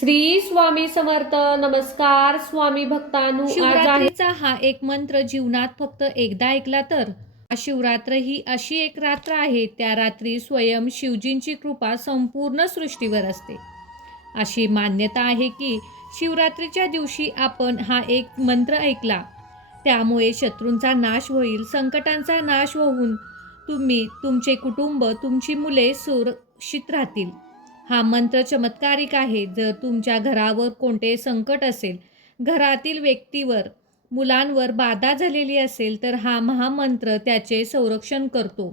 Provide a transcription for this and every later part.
श्री स्वामी समर्थ. नमस्कार स्वामी भक्तांनो. आज आहे शिवरात्रीचा हा एक मंत्र जीवनात फक्त एकदा ऐकला तर शिवरात्र ही अशी एक रात्र आहे, त्या रात्री स्वयं शिवजींची कृपा संपूर्ण सृष्टीवर असते. अशी मान्यता आहे की शिवरात्रीच्या दिवशी आपण हा एक मंत्र ऐकला त्यामुळे शत्रूंचा नाश होईल, संकटांचा नाश होऊन तुम्ही, तुमचे कुटुंब, तुमची मुले सुरक्षित राहतील. हा मंत्र चमत्कारिक आहे. जर तुमच्या घरावर कोणते संकट असेल, घरातील व्यक्तीवर, मुलांवर बाधा झालेली असेल तर हा महामंत्र त्याचे संरक्षण करतो.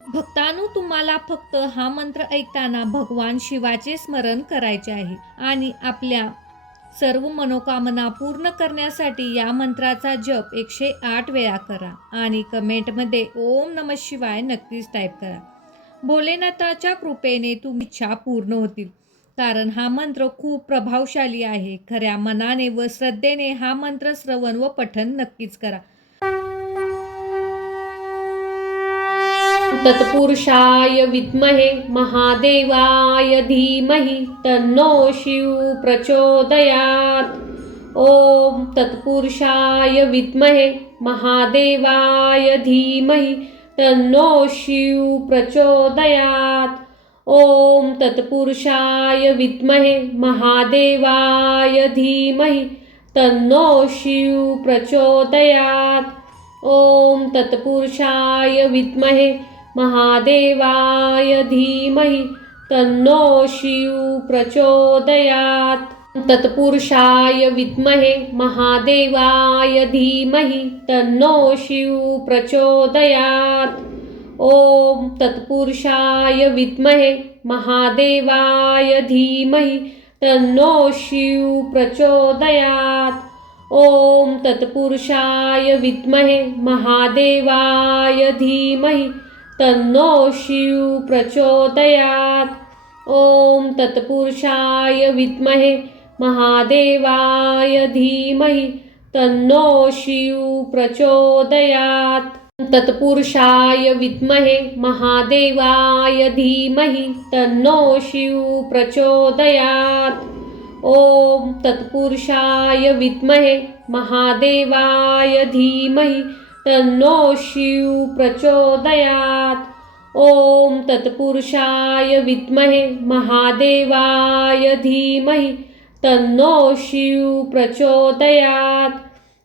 भक्तांनो, तुम्हाला फक्त हा मंत्र ऐकताना भगवान शिवाचे स्मरण करायचे आहे आणि आपल्या सर्व मनोकामना पूर्ण करण्यासाठी या मंत्राचा जप 108 वेळा करा आणि कमेंटमध्ये ओम नमः शिवाय नक्कीच टाईप करा. भोलेनाथाच्या कृपेने तुमची इच्छा पूर्ण होतील, कारण हा मंत्र खूप प्रभावशाली आहे. खऱ्या मनाने व श्रद्धेने हा मंत्र श्रवण व पठण नक्कीच करा. तत्पुरुषाय विद्महे महादेवाय धीमहि तन्नो शिव प्रचोदयात्. ओम तत्पुरुषाय विद्महे महादेवाय धीमहि तन्नो शिव प्रचोदयात्. ओम तत्पुरुषाय विद्महे महादेवाय धीमहि तन्नो शिव प्रचोदयात्. ओम तत्पुरुषाय विद्महे महादेवाय धीमहि तन्नो शिव प्रचोदयात्. तत्पुरुषाय विद्महे महादेवाय धीमहि तन्नो शिव प्रचोदयात्. ओम तत्पुरुषाय विद्महे महादेवाय धीमहि तन्नो शिव प्रचोदयात्. ओम तत्पुरुषाय विद्महे महादेवाय धीमहि तन्नो शिव प्रचोदयात्. ओम तत्पुरुषाय विद्महे महादेवाय धीमहि तन्नो शिव प्रचोदयात्. तत्पुरुषाय विद्महे महादेवाय धीमहि तन्नो शिव प्रचोदयात्. ओम तत्पुरुषाय विद्महे महादेवाय धीमहि तन्नो शिव प्रचोदयात्. ओम तत्पुरुषाय विद्महे महादेवाय धीमहि तन्नो शिव प्रचोदयात्.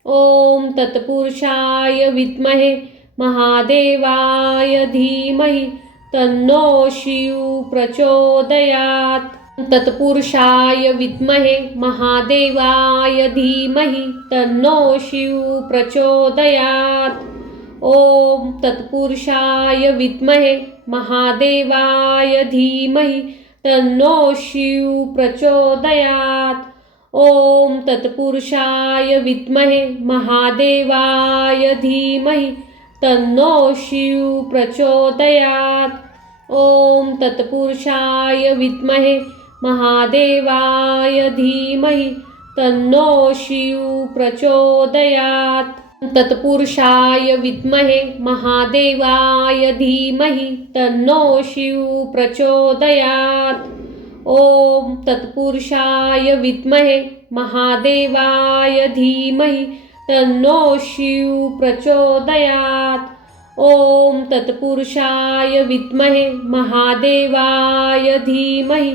ओम तत्पुरुषाय विद्महे महादेवाय धीमहि तन्नो शिव प्रचोदयात्. तत्पुरुषाय विद्महे महादेवाय धीमहि तन्नो शिव प्रचोदयात्. ओम तत्पुरुषाय विद्महे महादेवाय धीमहि तन्नो शिव प्रचोदयात्. ओम तत्पुरुषाय विद्महे महादेवाय धीमहि तन्नो शिव प्रचोदयात्. ओम तत्पुरुषाय विद्महे महादेवाय धीमहि तन्नो शिव प्रचोदयात्. तत्पुरुषाय विद्महे महादेवाय धीमहि तन्नो शिव प्रचोदयात्. ओम तत्पुरुषाय विद्महे महादेवाय धीमहि तन्नो शिव प्रचोदयात्. ओम तत्पुरुषाय विद्महे महादेवाय धीमहि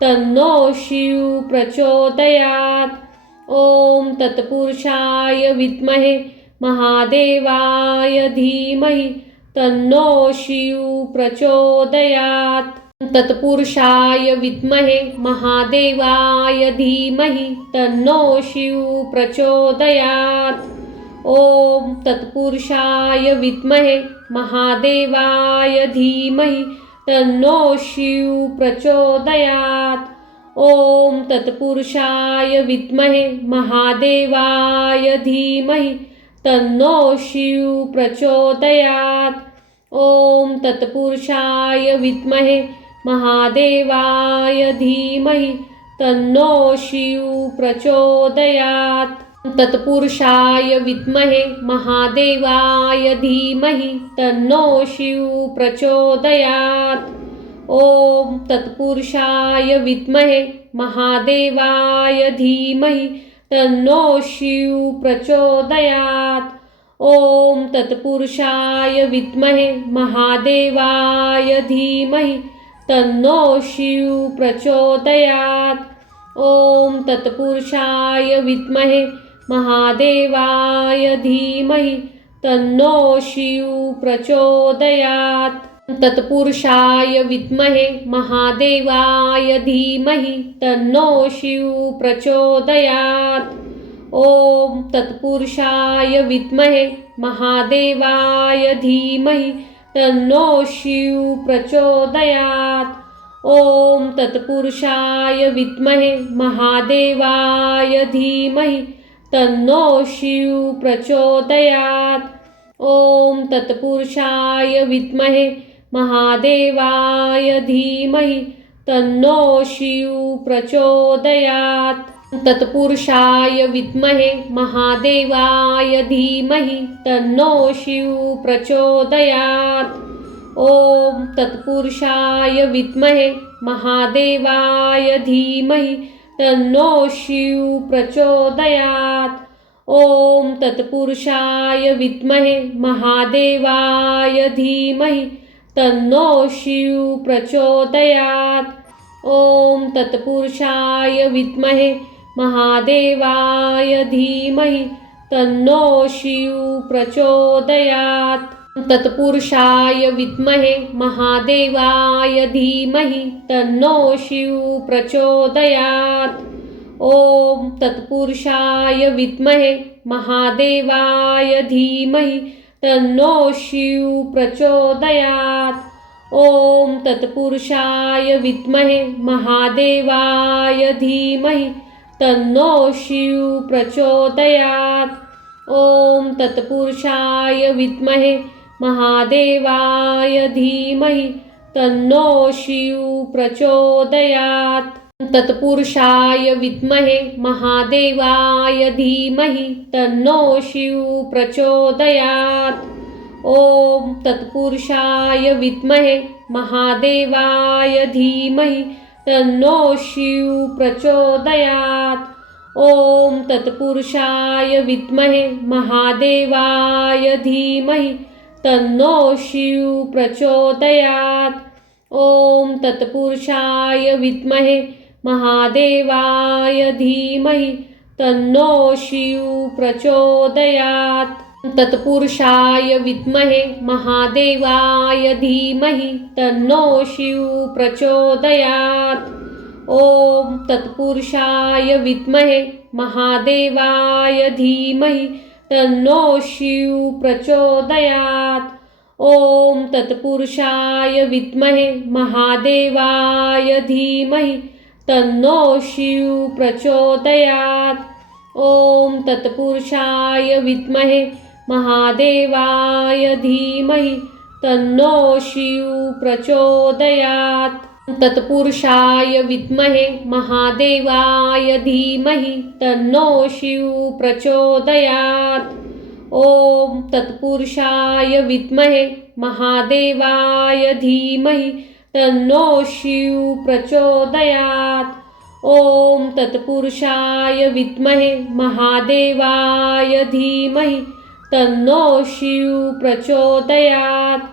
तन्नो शिव प्रचोदयात्. ओम तत्पुरुषाय विद्महे महादेवाय धीमहि तन्नो शिव प्रचोदयात्. तत्पुरुषाय विद्महे महादेवाय धीमहि तन्नो शिव प्रचोदयात्. ओम तत्पुरुषाय विद्महे महादेवाय धीमहि तन्नो शिव प्रचोदयात्. ओम तत्पुरुषाय विद्महे महादेवाय धीमहि तन्नो शिव प्रचोदयात्. ओम तत्पुरुषाय विद्महे महादेवाय धीमहि तन्नो शिव प्रचोदयात्. तत्पुरुषाय विद्महे महादेवाय धीमहि तन्नो शिव प्रचोदयात्. ओम तत्पुरुषाय विद्महे महादेवाय धीमहि तन्नो शिव प्रचोदयात्। ओम तत्पुरुषाय विद्महे महादेवाय धीमहि तन्नो शिव प्रचोदयात्। ओम तत्पुरुषाय विद्महे महादेवाय धीमहि तन्नो शिव प्रचोदयात्। तत्पुरुषाय विद्महे महादेवाय धीमहि तन्नो शिव प्रचोदयात्। ओम तत्पुरुषाय विद्महे महादेवाय धीमहि तन्नो शिव प्रचोदयात्। ओम तत्पुरुषाय विद्महे महादेवाय धीमहि तन्नो शिव प्रचोदयात्। ओम तत्पुरुषाय विद्महे महादेवाय धीमहि तन्नो शिव प्रचोदयात्। तत्पुरुषाय विद्महे महादेवाय धीमहि तन्नो शिव प्रचोदयात्। ओम तत्पुरुषाय विद्महे महादेवाय धीमहि तन्नो शिव प्रचोदयात्। ओम तत्पुरुषाय विद्महे महादेवाय धीमहि तन्नो शिव प्रचोदयात्। ओम तत्पुरुषाय विद्महे महादेवाय धीमहि तन्नो शिव प्रचोदयात्। तत्पुरुषाय विद्महे महादेवाय धीमहि तन्नो शिव प्रचोदयात्। ओम तत्पुरुषाय विद्महे महादेवाय धीमहि तन्नो शिव प्रचोदयात्। ओम तत्पुरुषाय विद्महे महादेवाय धीमहि तन्नो शिव प्रचोदयात्। ओम तत्पुरुषाय विद्महे महादेवाय धीमहि तन्नो शिव प्रचोदयात्। तत्पुरुषाय विद्महे महादेवाय धीमहि तन्नो शिव प्रचोदयात्। ओम तत्पुरुषाय विद्महे महादेवाय धीमहि तन्नो शिव प्रचोदयात्। ओम तत्पुरुषाय विद्महे महादेवाय धीमहि तन्नो शिव प्रचोदयात्। ओम तत्पुरुषाय विद्महे महादेवाय धीमहि तन्नो शिव प्रचोदयात्। तत्पुरुषाय विद्महे महादेवाय धीमहि तन्नो शिव प्रचोदयात्। ओम तत्पुरुषाय विद्महे महादेवाय धीमहि तन्नो शिव प्रचोदयात्। ओम तत्पुरुषाय विद्महे महादेवाय धीमहि तन्नो शिव प्रचोदयात्। ओम तत्पुरुषाय विद्महे महादेवाय धीमहि तन्नो शिव प्रचोदयात्। तत्पुरुषाय विद्महे महादेवाय धीमहि तन्नो शिव प्रचोदयात्। ओम तत्पुरुषाय विद्महे महादेवाय धीमहि तन्नो शिव प्रचोदयात्। ओम तत्पुरुषाय विद्महे महादेवाय धीमहि तन्नो शिव प्रचोदयात्।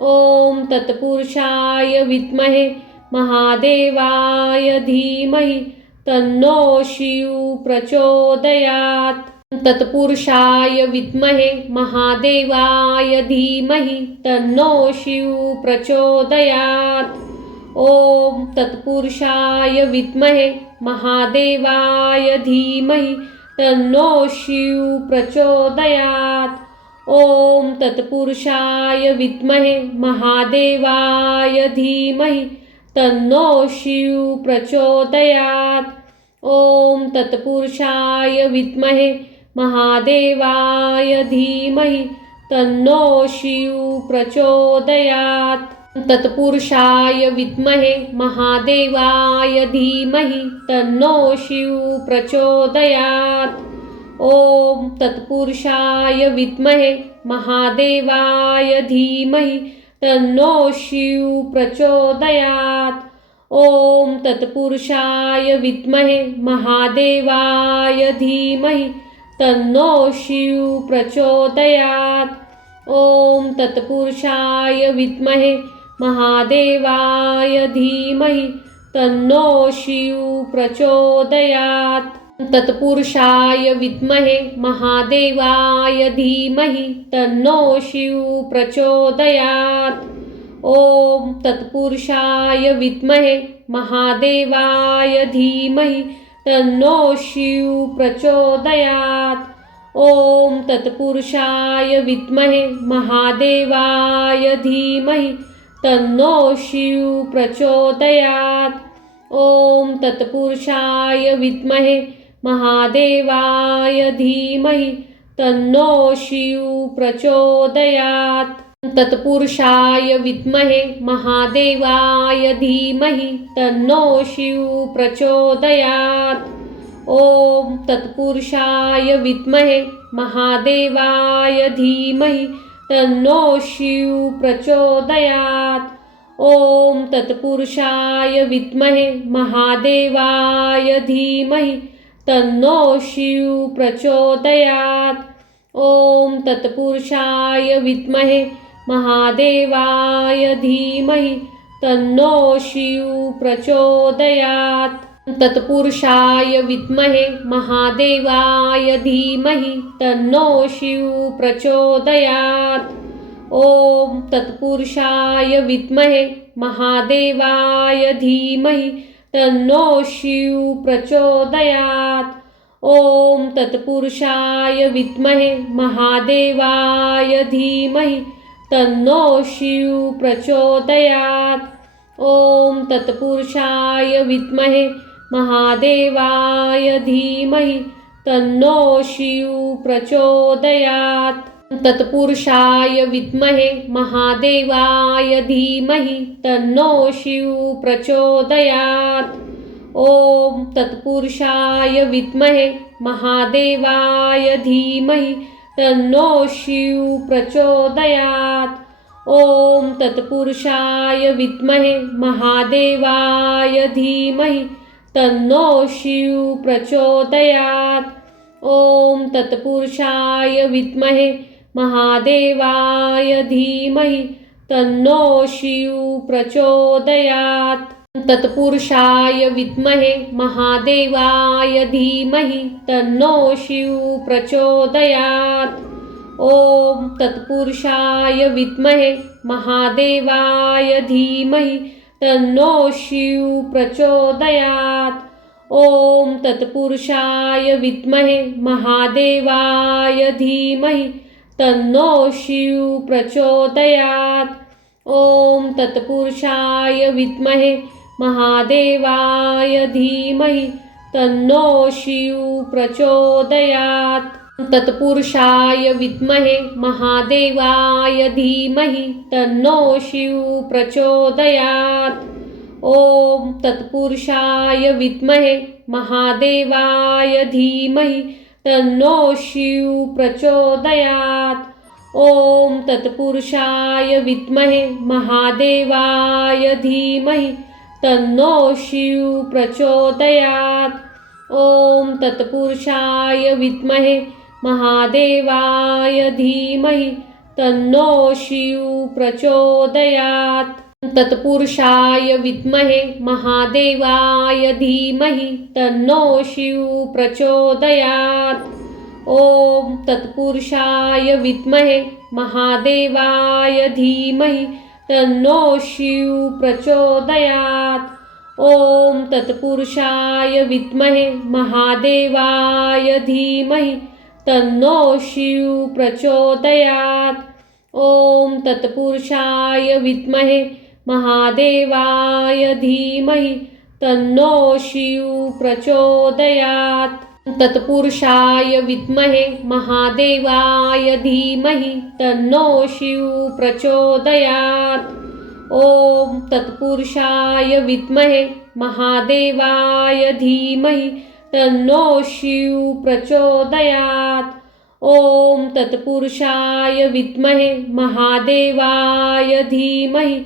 ओम तत्पुरुषाय विद्महे महादेवाय धीमहि तन्नो शिव प्रचोदयात्। तत्पुरुषाय विद्महे महादेवाय धीमहि तन्नो शिव प्रचोदयात्। ओम तत्पुरुषाय विद्महे महादेवाय धीमहि तन्नो शिव प्रचोदयात्। ओम तत्पुरुषाय विद्महे महादेवाय धीमहि तन्नो शिव प्रचोदयात्। ओम तत्पुरुषाय विद्महे महादेवाय धीमहि तन्नो शिव प्रचोदयात्। तत्पुरुषाय विद्महे महादेवाय धीमहि तन्नो शिव प्रचोदयात्। ओम तत्पुरुषाय विद्महे महादेवाय धीमहि तन्नो शिव प्रचोदयात्। ओम तत्पुरुषाय विद्महे महादेवाय धीमहि तन्नो शिव प्रचोदयात्। ओम तत्पुरुषाय विद्महे महादेवाय धीमहि तन्नो शिव प्रचोदयात्। तत्पुरुषाय विद्महे महादेवाय धीमहि तन्नो शिव प्रचोदयात्। ओम तत्पुरुषाय विद्महे महादेवाय धीमहि तन्नो शिव प्रचोदयात्। ओम तत्पुरुषाय विद्महे महादेवाय धीमहि तन्नो शिव प्रचोदयात्। ओम तत्पुरुषाय विद्महे महादेवाय धीमहि तन्नो शिव प्रचोदयात्। तत्पुरुषाय विद्महे महादेवाय धीमहि तन्नो शिव प्रचोदयात्। ओम तत्पुरुषाय विद्महे महादेवाय धीमहि तन्नो शिव प्रचोदयात्। ओम तत्पुरुषाय विद्महे महादेवाय धीमहि तन्नो शिव प्रचोदयात्। ओम तत्पुरुषाय विद्महे महादेवाय धीमहि तन्नो शिव प्रचोदयात्। तत्पुरुषाय विद्महे महादेवाय धीमहि तन्नो शिव प्रचोदयात्। ओम तत्पुरुषाय विद्महे महादेवाय धीमहि तन्नो शिव प्रचोदयात्। ओम तत्पुरुषाय विद्महे महादेवाय धीमहि तन्नो शिव प्रचोदयात्। ओम तत्पुरुषाय विद्महे महादेवाय धीमहि तन्नो शिव प्रचोदयात्। तत्पुरुषाय विद्महे महादेवाय धीमहि तन्नो शिव प्रचोदयात्। ओम तत्पुरुषाय विद्महे महादेवाय धीमहि तन्नो शिव प्रचोदयात्। ओम तत्पुरुषाय विद्महे महादेवाय धीमहि तन्नो शिव प्रचोदयात्। ओम तत्पुरुषाय विद्महे महादेवाय धीमहि तन्नो शिव प्रचोदयात्। तत्पुरुषाय विद्महे महादेवाय धीमहि तन्नो शिव प्रचोदयात्। ओम तत्पुरुषाय विद्महे महादेवाय धीमहि तन्नो शिव प्रचोदयात्। ओम तत्पुरुषाय विद्महे महादेवाय धीमहि तन्नो शिव प्रचोदयात्। ओम तत्पुरुषाय विद्महे महादेवाय धीमहि तन्नो शिव प्रचोदयात्। तत्पुरुषाय विद्महे महादेवाय धीमहि तन्नो शिव प्रचोदयात्। ओम तत्पुरुषाय विद्महे महादेवाय धीमहि तन्नो शिव प्रचोदयात्। ओम तत्पुरुषाय विद्महे महादेवाय धीमहि तन्नो शिव प्रचोदयात्। ओम तत्पुरुषाय विद्महे महादेवाय धीमहि तन्नो शिव प्रचोदयात्। तत्पुरुषाय विद्महे महादेवाय धीमहि तन्नो शिव प्रचोदयात्। ओम तत्पुरुषाय विद्महे महादेवाय धीमहि तन्नो शिव प्रचोदयात्। ओम तत्पुरुषाय विद्महे महादेवाय धीमहि तन्नो शिव प्रचोदयात्। ओम तत्पुरुषाय विद्महे महादेवाय धीमहि तन्नो शिव प्रचोदयात्। तत्पुरुषाय विद्महे महादेवाय धीमहि तन्नो शिव प्रचोदयात्। ओम तत्पुरुषाय विद्महे महादेवाय धीमहि तन्नो शिव प्रचोदयात्। ओम तत्पुरुषाय विद्महे महादेवाय धीमहि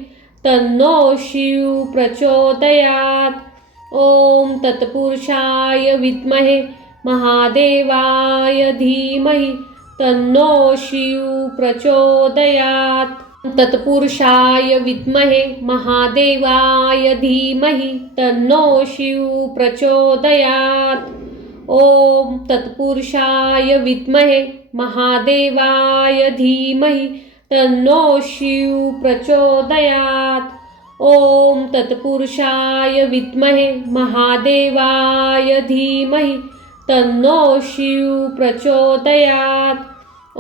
तन्नो शिव प्रचोदयात्। ओम तत्पुरुषाय विद्महे महादेवाय धीमहि तन्नो शिव प्रचोदयात्। तत्पुरुषाय विद्महे महादेवाय धीमहि तन्नो शिव प्रचोदयात्। ओम तत्पुरुषाय विद्महे महादेवाय धीमहि तन्नो शिव प्रचोदयात्। ओम तत्पुरुषाय विद्महे महादेवाय धीमहि तन्नो शिव प्रचोदयात्।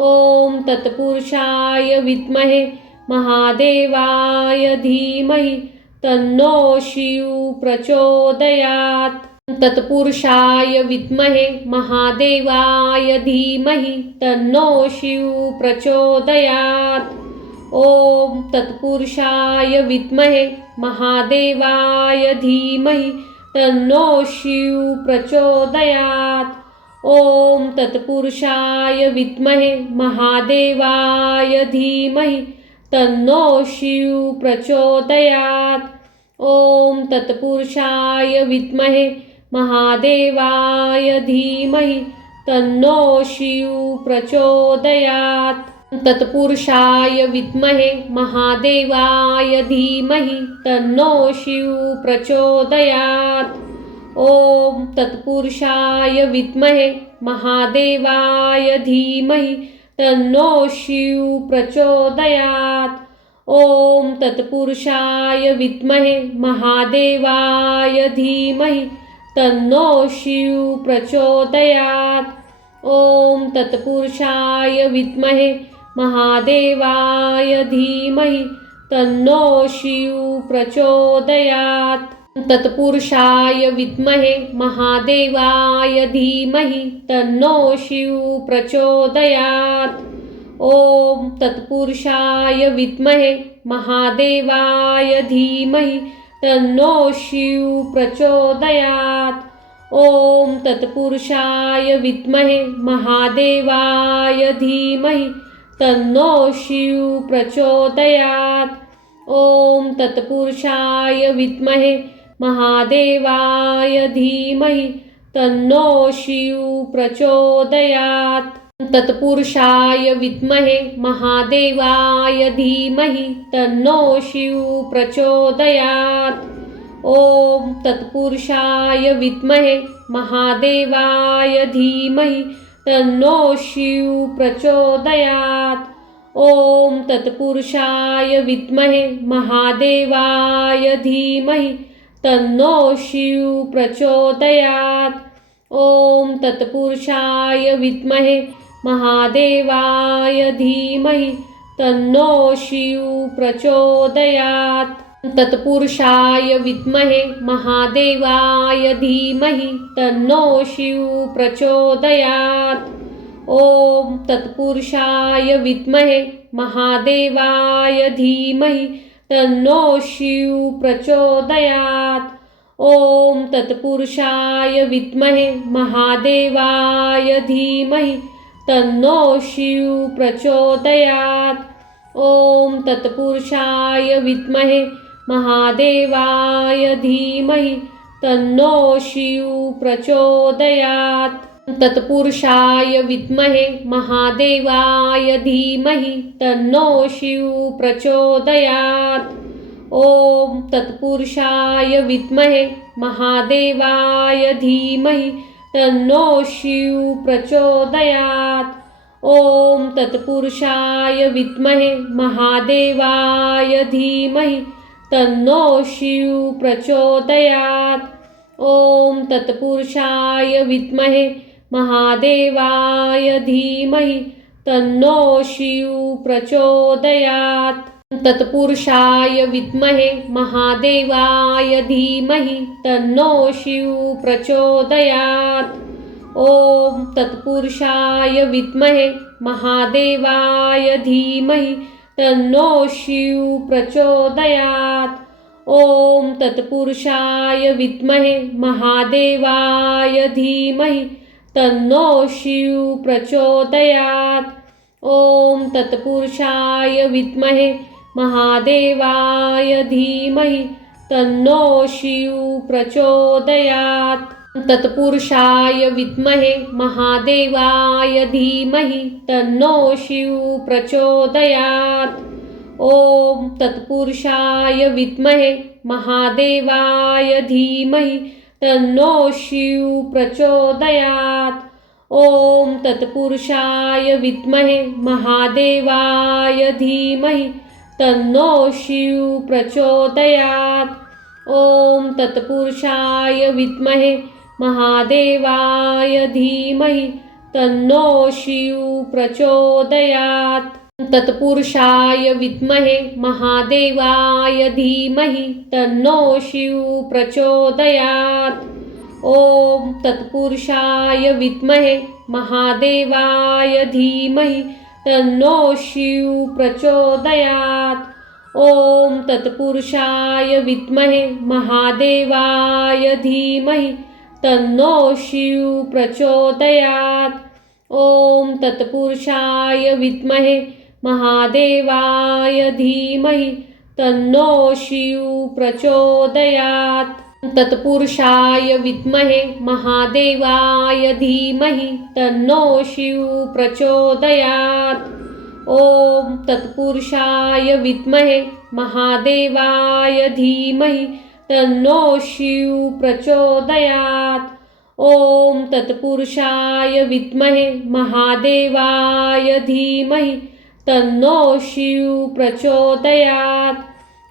ओम तत्पुरुषाय विद्महे महादेवाय धीमहि तन्नो शिव प्रचोदयात्। तत्पुरुषाय विद्महे महादेवाय धीमहि तन्नो शिव प्रचोदयात्। ओम तत्पुरुषाय विद्महे महादेवाय धीमहि तन्नो शिव प्रचोदयात्। ओम तत्पुरुषाय विद्महे महादेवाय धीमहि तन्नो शिव प्रचोदयात्। ओम तत्पुरुषाय विद्महे महादेवाय धीमहि तन्नो शिव प्रचोदयात्। तत्पुरुषाय विद्महे महादेवाय धीमहि तन्नो शिव प्रचोदयात्। ओम तत्पुरुषाय विद्महे महादेवाय धीमहि तन्नो शिव प्रचोदयात्। ओम तत्पुरुषाय विद्महे महादेवाय धीमहि तन्नो शिव प्रचोदयात्। ओम तत्पुरुषाय विद्महे महादेवाय धीमहि तन्नो शिव प्रचोदयात्। तत्पुरुषाय विद्महे महादेवाय धीमहि तन्नो शिव प्रचोदयात्। ओम तत्पुरुषाय विद्महे महादेवाय धीमहि तन्नो शिव प्रचोदयात्। ओम तत्पुरुषाय विद्महे महादेवाय धीमहि तन्नो शिव प्रचोदयात्। ओम तत्पुरुषाय विद्महे महादेवाय धीमहि तन्नो शिव प्रचोदयात्। तत्पुरुषाय विद्महे महादेवाय धीमहि तन्नो शिव प्रचोदयात्। ओम तत्पुरुषाय विद्महे महादेवाय धीमहि तन्नो शिव प्रचोदयात्। ओम तत्पुरुषाय विद्महे महादेवाय धीमहि तन्नो शिव प्रचोदयात्। ओम तत्पुरुषाय विद्महे महादेवाय धीमहि तन्नो शिव प्रचोदयात्। तत्पुरुषाय विद्महे महादेवाय धीमहि तन्नो शिव प्रचोदयात्। ओम तत्पुरुषाय विद्महे महादेवाय धीमहि तन्नो शिव प्रचोदयात्। ओम तत्पुरुषाय विद्महे महादेवाय धीमहि तन्नो शिव प्रचोदयात्। ओम तत्पुरुषाय विद्महे महादेवाय धीमहि तन्नो शिव प्रचोदयात्। तत्पुरुषाय विद्महे महादेवाय धीमहि तन्नो शिव प्रचोदयात्। ओम तत्पुरुषाय विद्महे महादेवाय धीमहि तन्नो शिव प्रचोदयात्। ओम तत्पुरुषाय विद्महे महादेवाय धीमहि तन्नो शिव प्रचोदयात्। ओम तत्पुरुषाय विद्महे महादेवाय धीमहि तन्नो शिव प्रचोदयात्। तत्पुरुषाय विद्महे महादेवाय धीमहि तन्नो शिव प्रचोदयात्। ओम तत्पुरुषाय विद्महे महादेवाय धीमहि तन्नो शिव प्रचोदयात्। ओम तत्पुरुषाय विद्महे महादेवाय धीमहि तन्नो शिव प्रचोदयात्. ओम तत्पुरुषाय विद्महे महादेवाय धीमहि तन्नो शिव प्रचोदयात्. तत्पुरुषाय विद्महे महादेवाय धीमहि तन्नो शिव प्रचोदयात्. ओम तत्पुरुषाय विद्महे महादेवाय धीमहि तन्नो शिव प्रचोदयात्. ओम तत्पुरुषाय विद्महे महादेवाय धीमहि तन्नो शिव प्रचोदयात्. ओम तत्पुरुषाय विद्महे महादेवाय धीमहि तन्नो शिव प्रचोदयात्. तत्पुरुषाय विद्महे महादेवाय धीमहि तन्नो शिव प्रचोदयात्. ओम तत्पुरुषाय विद्महे महादेवाय धीमहि तन्नो शिव प्रचोदयात्. ओम तत्पुरुषाय विद्महे महादेवाय धीमहि तन्नो शिव प्रचोदयात्. ओम तत्पुरुषाय विद्महे महादेवाय धीमहि तन्नो शिव प्रचोदयात्. तत्पुरुषाय विद्महे महादेवाय धीमहि तन्नो शिव प्रचोदयात्. ओम तत्पुरुषाय विद्महे महादेवाय धीमहि तन्नो शिव प्रचोदयात्. ओम तत्पुरुषाय विद्महे महादेवाय धीमहि तन्नो शिव प्रचोदयात्.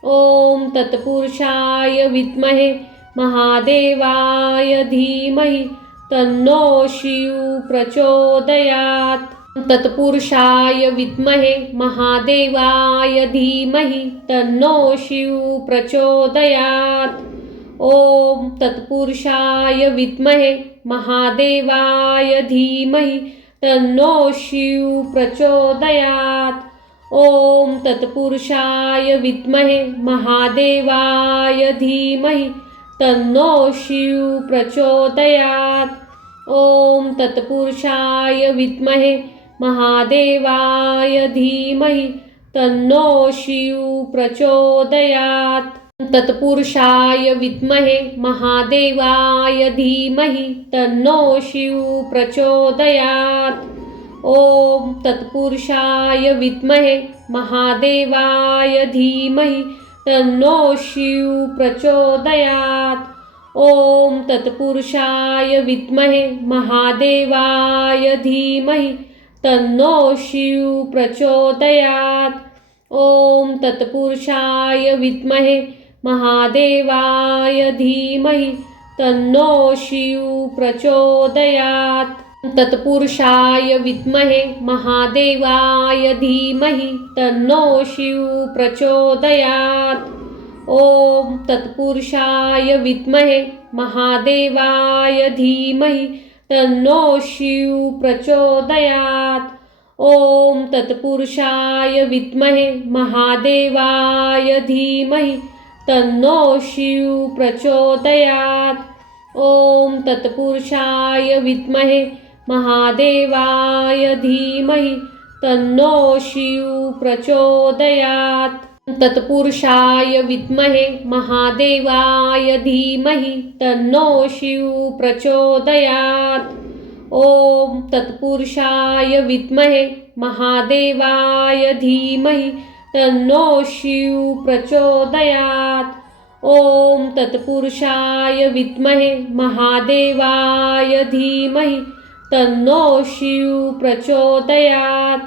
ओम तत्पुरुषाय विद्महे महादेवाय धीमहि तन्नो शिव प्रचोदयात्. तत्पुरुषाय विद्महे महादेवाय धीमहि तन्नो शिव प्रचोदयात्. ओम तत्पुरुषाय विद्महे महादेवाय धीमहि तन्नो शिव प्रचोदयात्. ओम तत्पुरुषाय विद्महे महादेवाय धीमहि तन्नो शिव प्रचोदयात्. ओम तत्पुरुषाय विद्महे महादेवाय धीमहि तन्नो शिव प्रचोदयात्. तत्पुरुषाय विद्महे महादेवाय धीमहि तन्नो शिव प्रचोदयात्. ओम तत्पुरुषाय विद्महे महादेवाय धीमहि तन्नो शिव प्रचोदयात्. ओम तत्पुरुषाय विद्महे महादेवाय धीमहि तन्नो शिव प्रचोदयात्. ओम तत्पुरुषाय विद्महे महादेवाय धीमहि तन्नो शिव प्रचोदयात्. तत्पुरुषाय विद्महे महादेवाय धीमहि तन्नो शिव प्रचोदयात्. ओम तत्पुरुषाय विद्महे महादेवाय धीमहि तन्नो शिव प्रचोदयात्. ओम तत्पुरुषाय विद्महे महादेवाय धीमहि तन्नो शिव प्रचोदयात्. ओम तत्पुरुषाय विद्महे महादेवाय धीमहि तन्नो शिव प्रचोदयात्. तत्पुरुषाय विद्महे महादेवाय धीमहि तन्नो शिव प्रचोदयात्. ओम तत्पुरुषाय विद्महे महादेवाय धीमहि तन्नो शिव प्रचोदयात्. ओम तत्पुरुषाय विद्महे महादेवाय धीमहि तन्नो शिव प्रचोदयात्.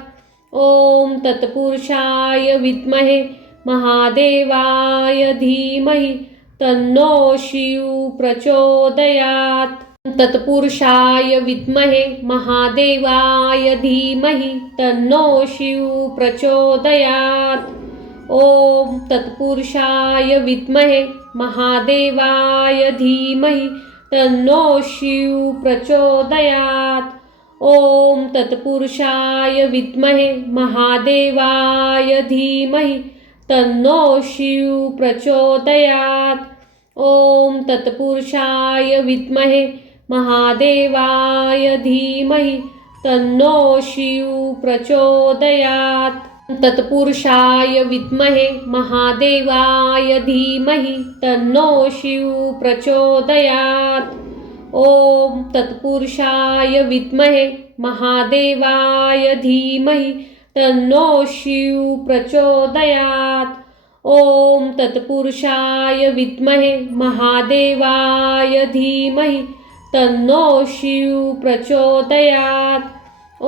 ओम तत्पुरुषाय विद्महे महादेवाय धीमहि तन्नो शिव प्रचोदयात्. तत्पुरुषाय विद्महे महादेवाय धीमहि तन्नो शिव प्रचोदयात्. ओम तत्पुरुषाय विद्महे महादेवाय धीमहि तन्नो शिव प्रचोदयात्. ओम तत्पुरुषाय विद्महे महादेवाय धीमहि तन्नो शिव प्रचोदयात्. ओम तत्पुरुषाय विद्महे महादेवाय धीमहि तन्नो शिव प्रचोदयात् तत्पुरुषाय विद्महे महादेवाय धीमहि तन्नो शिव प्रचोदयात् ओम तत्पुरुषाय विद्महे महादेवाय धीमहि तन्नो शिव प्रचोदयात् ओम तत्पुरुषाय विद्महे महादेवाय धीमहि तन्नो शिव प्रचोदयात्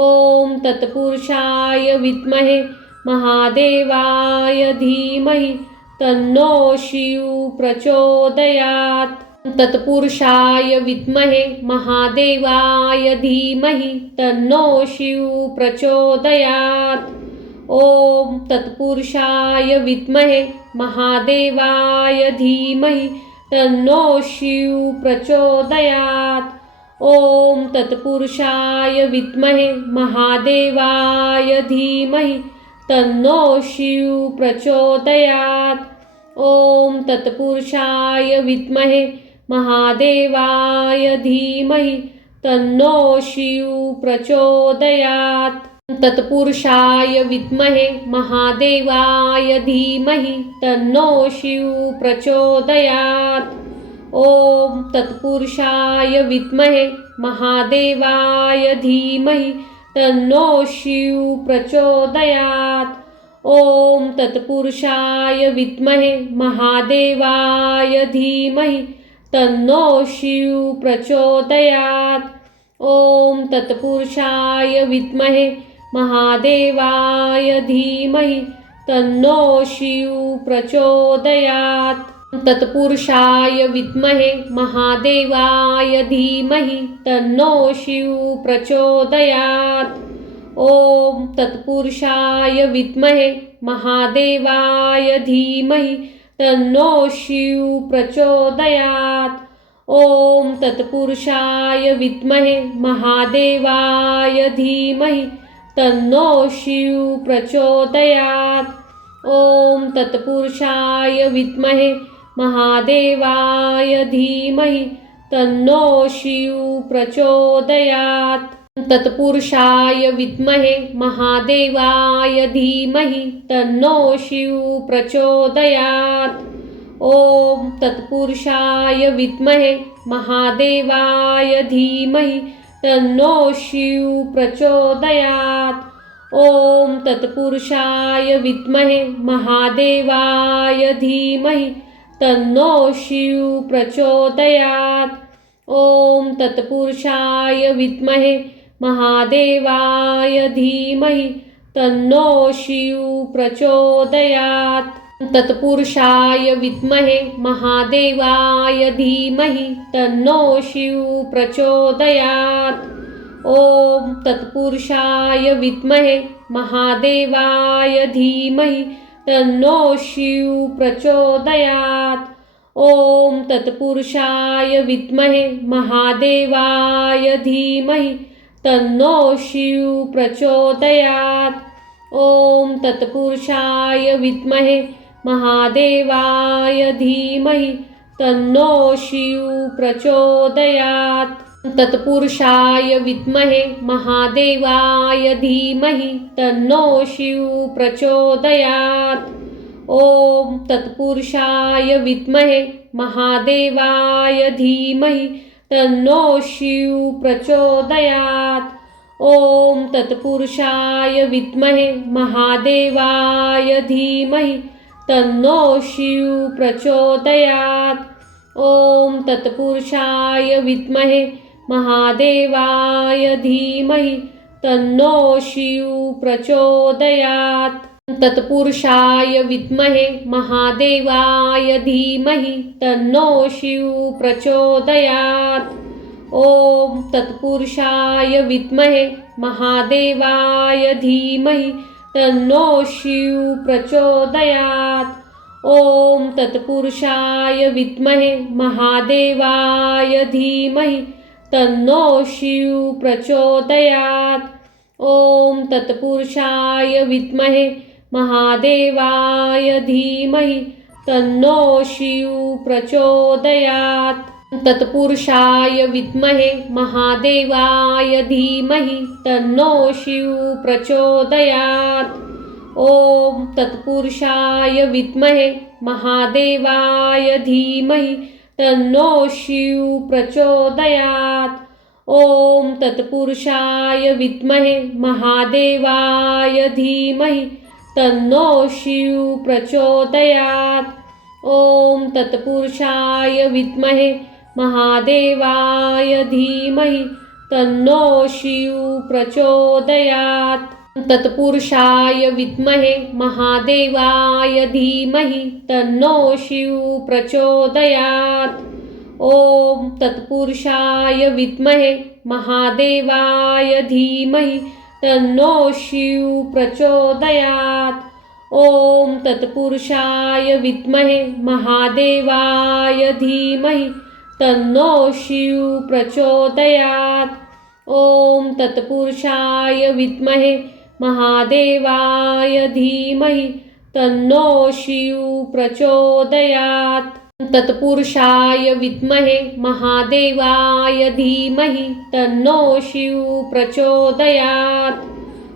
ओम तत्पुरुषाय विद्महे महादेवाय धीमहि तन्नो शिव प्रचोदयात् तत्पुरुषाय विद्महे महादेवाय धीमहि तन्नो शिव प्रचोदयात् ओम तत्पुरुषाय विद्महे महादेवाय धीमहि तन्नो शिव प्रचोदयात् ओम तत्पुरुषाय विद्महे महादेवाय धीमहि तन्नो शिव प्रचोदयात् ओम तत्पुरुषाय विद्महे महादेवाय धीमहि तन्नो शिव प्रचोदयात् तत्पुरुषाय विद्महे महादेवाय धीमहि तन्नो शिव प्रचोदयात् ओम तत्पुरुषाय विद्महे महादेवाय धीमहि तन्नो शिव प्रचोदयात् ओम तत्पुरुषाय विद्महे महादेवाय धीमहि तन्नो शिव प्रचोदयात् ओम तत्पुरुषाय विद्महे महादेवाय धीमहि तन्नो शिव प्रचोदयात् तत्पुरुषाय विद्महे महादेवाय धीमहि तन्नो शिव प्रचोदयात् ओम तत्पुरुषाय विद्महे महादेवाय धीमहि तन्नो शिव प्रचोदयात् ओम तत्पुरुषाय विद्महे महादेवाय धीमहि तन्नो शिव प्रचोदयात् ओम तत्पुरुषाय विद्महे महादेवाय धीमहि तन्नो शिव प्रचोदयात् तत्पुरुषाय विद्महे महादेवाय धीमहि तन्नो शिव प्रचोदयात् ओम तत्पुरुषाय विद्महे महादेवाय धीमहि तन्नो शिव प्रचोदयात् ओम तत्पुरुषाय विद्महे महादेवाय धीमहि तन्नो शिव प्रचोदयात् ओम तत्पुरुषाय विद्महे महादेवाय धीमहि तन्नो शिव प्रचोदयात् तत्पुरुषाय विद्महे महादेवाय धीमहि तन्नो शिव प्रचोदयात् ओम तत्पुरुषाय विद्महे महादेवाय धीमहि तन्नो शिव प्रचोदयात् ओम तत्पुरुषाय विद्महे महादेवाय धीमहि तन्नो शिव प्रचोदयात् ओम तत्पुरुषाय विद्महे महादेवाय धीमहि तन्नो शिव प्रचोदयात् तत्पुरुषाय विद्महे महादेवाय धीमहि तन्नो शिव प्रचोदयात् ओम तत्पुरुषाय विद्महे महादेवाय धीमहि तन्नो शिव प्रचोदयात् ओम तत्पुरुषाय विद्महे महादेवाय धीमहि तन्नो शिव प्रचोदयात् ओम तत्पुरुषाय विद्महे महादेवाय धीमहि तन्नो शिव प्रचोदयात् तत्पुरुषाय विद्महे महादेवाय धीमहि तन्नो शिव प्रचोदयात् ओम तत्पुरुषाय विद्महे महादेवाय धीमहि तन्नो शिव प्रचोदयात् ओम तत्पुरुषाय विद्महे महादेवाय धीमहि तन्नो शिव प्रचोदयात् ओम तत्पुरुषाय विद्महे महादेवाय धीमहि तन्नो शिव प्रचोदयात् तत्पुरुषाय विद्महे महादेवाय धीमहि तन्नो शिव प्रचोदयात्। ओम तत्पुरुषाय विद्महे महादेवाय धीमहि तन्नो शिव प्रचोदयात्। ओम तत्पुरुषाय विद्महे महादेवाय धीमहि तन्नो शिव प्रचोदयात्। ओम तत्पुरुषाय विद्महे महादेवाय धीमहि तन्नो शिव प्रचोदयात्। तत्पुरुषाय विद्महे महादेवाय धीमहि तन्नो शिव प्रचोदयात्। ओम तत्पुरुषाय विद्महे महादेवाय धीमहि तन्नो शिव प्रचोदयात्। ओम तत्पुरुषाय विद्महे महादेवाय धीमहि तन्नो शिव प्रचोदयात्। ओम तत्पुरुषाय विद्महे महादेवाय धीमहि तन्नो शिव प्रचोदयात्। तत्पुरुषाय विद्महे महादेवाय धीमहि तन्नो शिव प्रचोदयात्।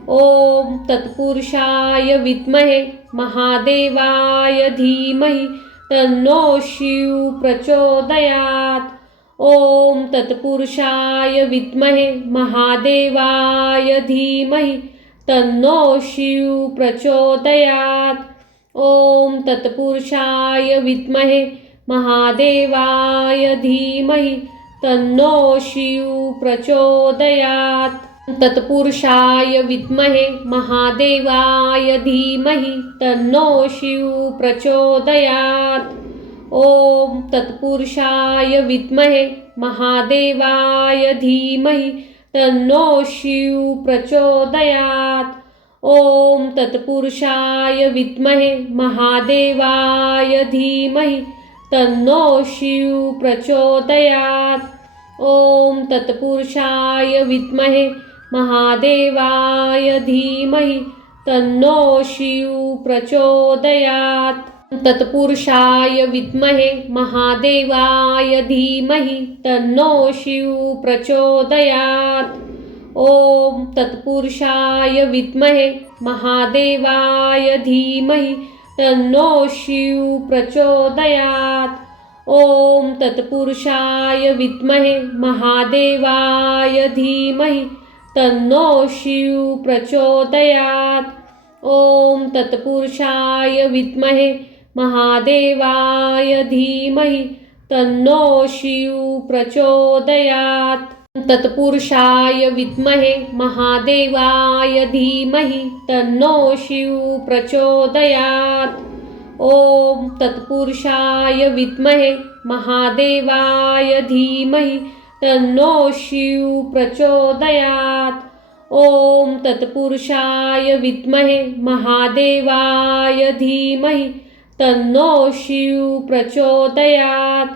ओम तत्पुरुषाय विद्महे महादेवाय धीमहि तन्नो शिव प्रचोदयात्। ओम तत्पुरुषाय विद्महे महादेवाय धीमहि तन्नो शिव प्रचोदयात्। ओम तत्पुरुषाय विद्महे महादेवाय धीमहि तन्नो शिव प्रचोदयात्। तत्पुरुषाय विद्महे महादेवाय धीमहि तन्नो शिव प्रचोदयात्। ओम तत्पुरुषाय विद्महे महादेवाय धीमहि तन्नो शिव प्रचोदयात्। ओम तत्पुरुषाय विद्महे महादेवाय धीमहि तन्नो शिव प्रचोदयात्। ओम तत्पुरुषाय विद्महे महादेवाय धीमहि तन्नो शिव प्रचोदयात्। तत्पुरुषाय विद्महे महादेवाय धीमहि तन्नो शिव प्रचोदयात्। ओम तत्पुरुषाय विद्महे महादेवाय धीमहि तन्नो शिव प्रचोदयात्। ओम तत्पुरुषाय विद्महे महादेवाय धीमहि तन्नो शिव प्रचोदयात्। ओम तत्पुरुषाय विद्महे महादेवाय धीमहि तन्नो शिव प्रचोदयात्। तत्पुरुषाय विद्महे महादेवाय धीमहि तन्नो शिव प्रचोदयात्। ओम तत्पुरुषाय विद्महे महादेवाय धीमहि तन्नो शिव प्रचोदयात्। ओम तत्पुरुषाय विद्महे महादेवाय धीमहि तन्नो शिव प्रचोदयात्।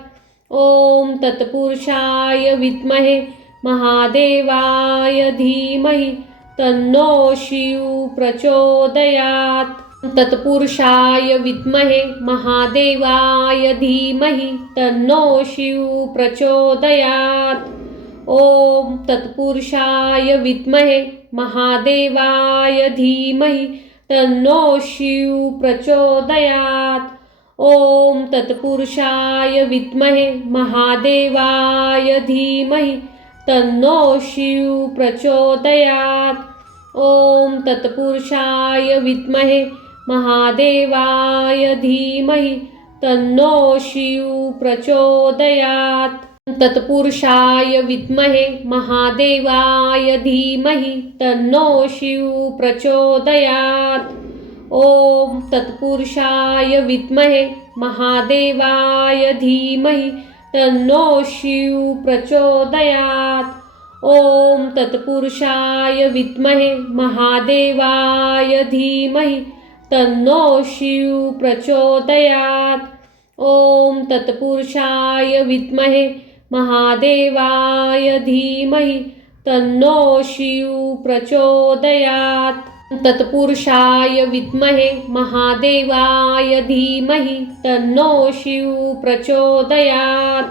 ओम तत्पुरुषाय विद्महे महादेवाय धीमहि तन्नो शिव प्रचोदयात्। तत्पुरुषाय विद्महे महादेवाय धीमहि तन्नो शिव प्रचोदयात्। ओम तत्पुरुषाय विद्महे महादेवाय धीमहि तन्नो शिव प्रचोदयात्। ओम तत्पुरुषाय विद्महे महादेवाय धीमहि तन्नो शिव प्रचोदयात्। ओम तत्पुरुषाय विद्महे महादेवाय धीमहि तन्नो शिव प्रचोदयात्। तत्पुरुषाय विद्महे महादेवाय धीमहि तन्नो शिव प्रचोदयात्। ओम तत्पुरुषाय विद्महे महादेवाय धीमहि तन्नो शिव प्रचोदयात्। ओम तत्पुरुषाय विद्महे महादेवाय धीमहि तन्नो शिव प्रचोदयात्। ओम तत्पुरुषाय विद्महे महादेवाय धीमहि तन्नो शिव प्रचोदयात्। तत्पुरुषाय विद्महे महादेवाय धीमहि तन्नो शिव प्रचोदयात्।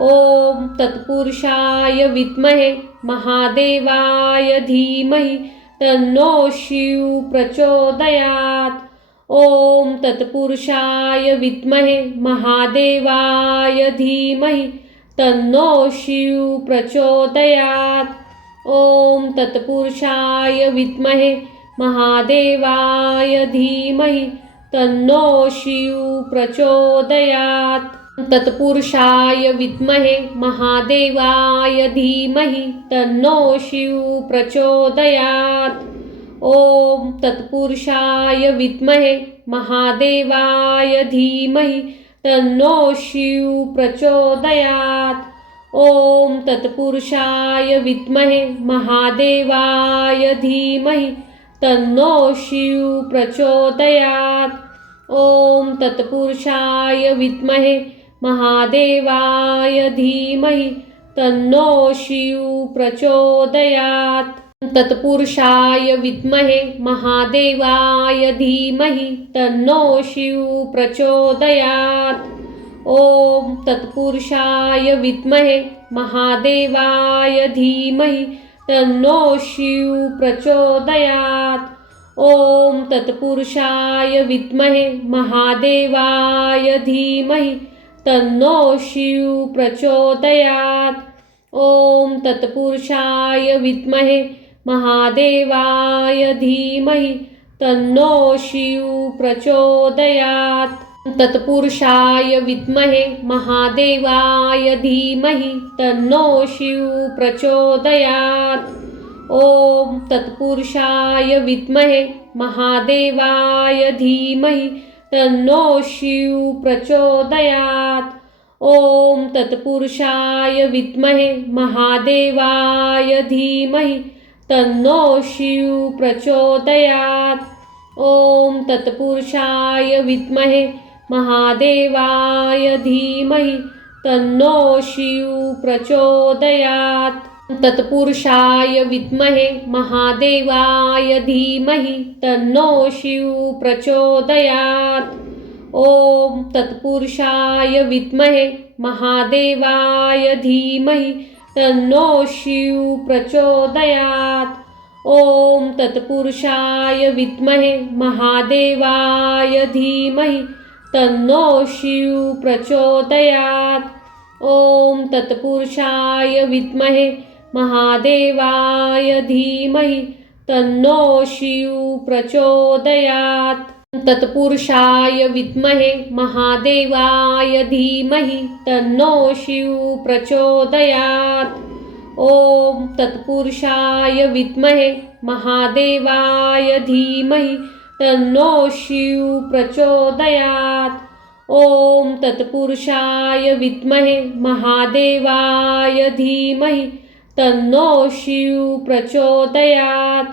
ओम तत्पुरुषाय विद्महे महादेवाय धीमहि तन्नो शिव प्रचोदयात्। ओम तत्पुरुषाय विद्महे महादेवाय धीमहि तन्नो शिव प्रचोदयात्। ओम तत्पुरुषाय विद्महे महादेवाय धीमहि तन्नो शिव प्रचोदयात्। तत्पुरुषाय विद्महे महादेवाय धीमहि तन्नो शिव प्रचोदयात्। ओम तत्पुरुषाय विद्महे महादेवाय धीमहि तन्नो शिव प्रचोदयात्। ओम तत्पुरुषाय विद्महे महादेवाय धीमहि तन्नो शिव प्रचोदयात्। ओम तत्पुरुषाय विद्महे महादेवाय धीमहि तन्नो शिव प्रचोदयात्। तत्पुरुषाय विद्महे महादेवाय धीमहि तन्नो शिव प्रचोदयात्। ओम तत्पुरुषाय विद्महे महादेवाय धीमहि तन्नो शिव प्रचोदयात्। ओम तत्पुरुषाय विद्महे महादेवाय धीमहि तन्नो शिव प्रचोदयात्। ओम तत्पुरुषाय विद्महे महादेवाय धीमहि तन्नो शिव प्रचोदयात्। तत्पुरुषाय विद्महे महादेवाय धीमहि तन्नो शिव प्रचोदयात्। ओम तत्पुरुषाय विद्महे महादेवाय धीमहि तन्नो शिव प्रचोदयात्। ओम तत्पुरुषाय विद्महे महादेवाय धीमहि तन्नो शिव प्रचोदयात्। ओम तत्पुरुषाय विद्महे महादेवाय धीमहि तन्नो शिव प्रचोदयात्। तत्पुरुषाय विद्महे महादेवाय धीमहि तन्नो शिव प्रचोदयात्। ओम तत्पुरुषाय विद्महे महादेवाय धीमहि तन्नो शिव प्रचोदयात्। ओम तत्पुरुषाय विद्महे महादेवाय धीमहि तन्नो शिव प्रचोदयात्। ओम तत्पुरुषाय विद्महे महादेवाय धीमहि तन्नो शिव प्रचोदयात्। तत्पुरुषाय विद्महे महादेवाय धीमहि तन्नो शिव प्रचोदयात्। ओम तत्पुरुषाय विद्महे महादेवाय धीमहि तन्नो शिव प्रचोदयात्। ओम तत्पुरुषाय विद्महे महादेवाय धीमहि तन्नो शिव प्रचोदयात्।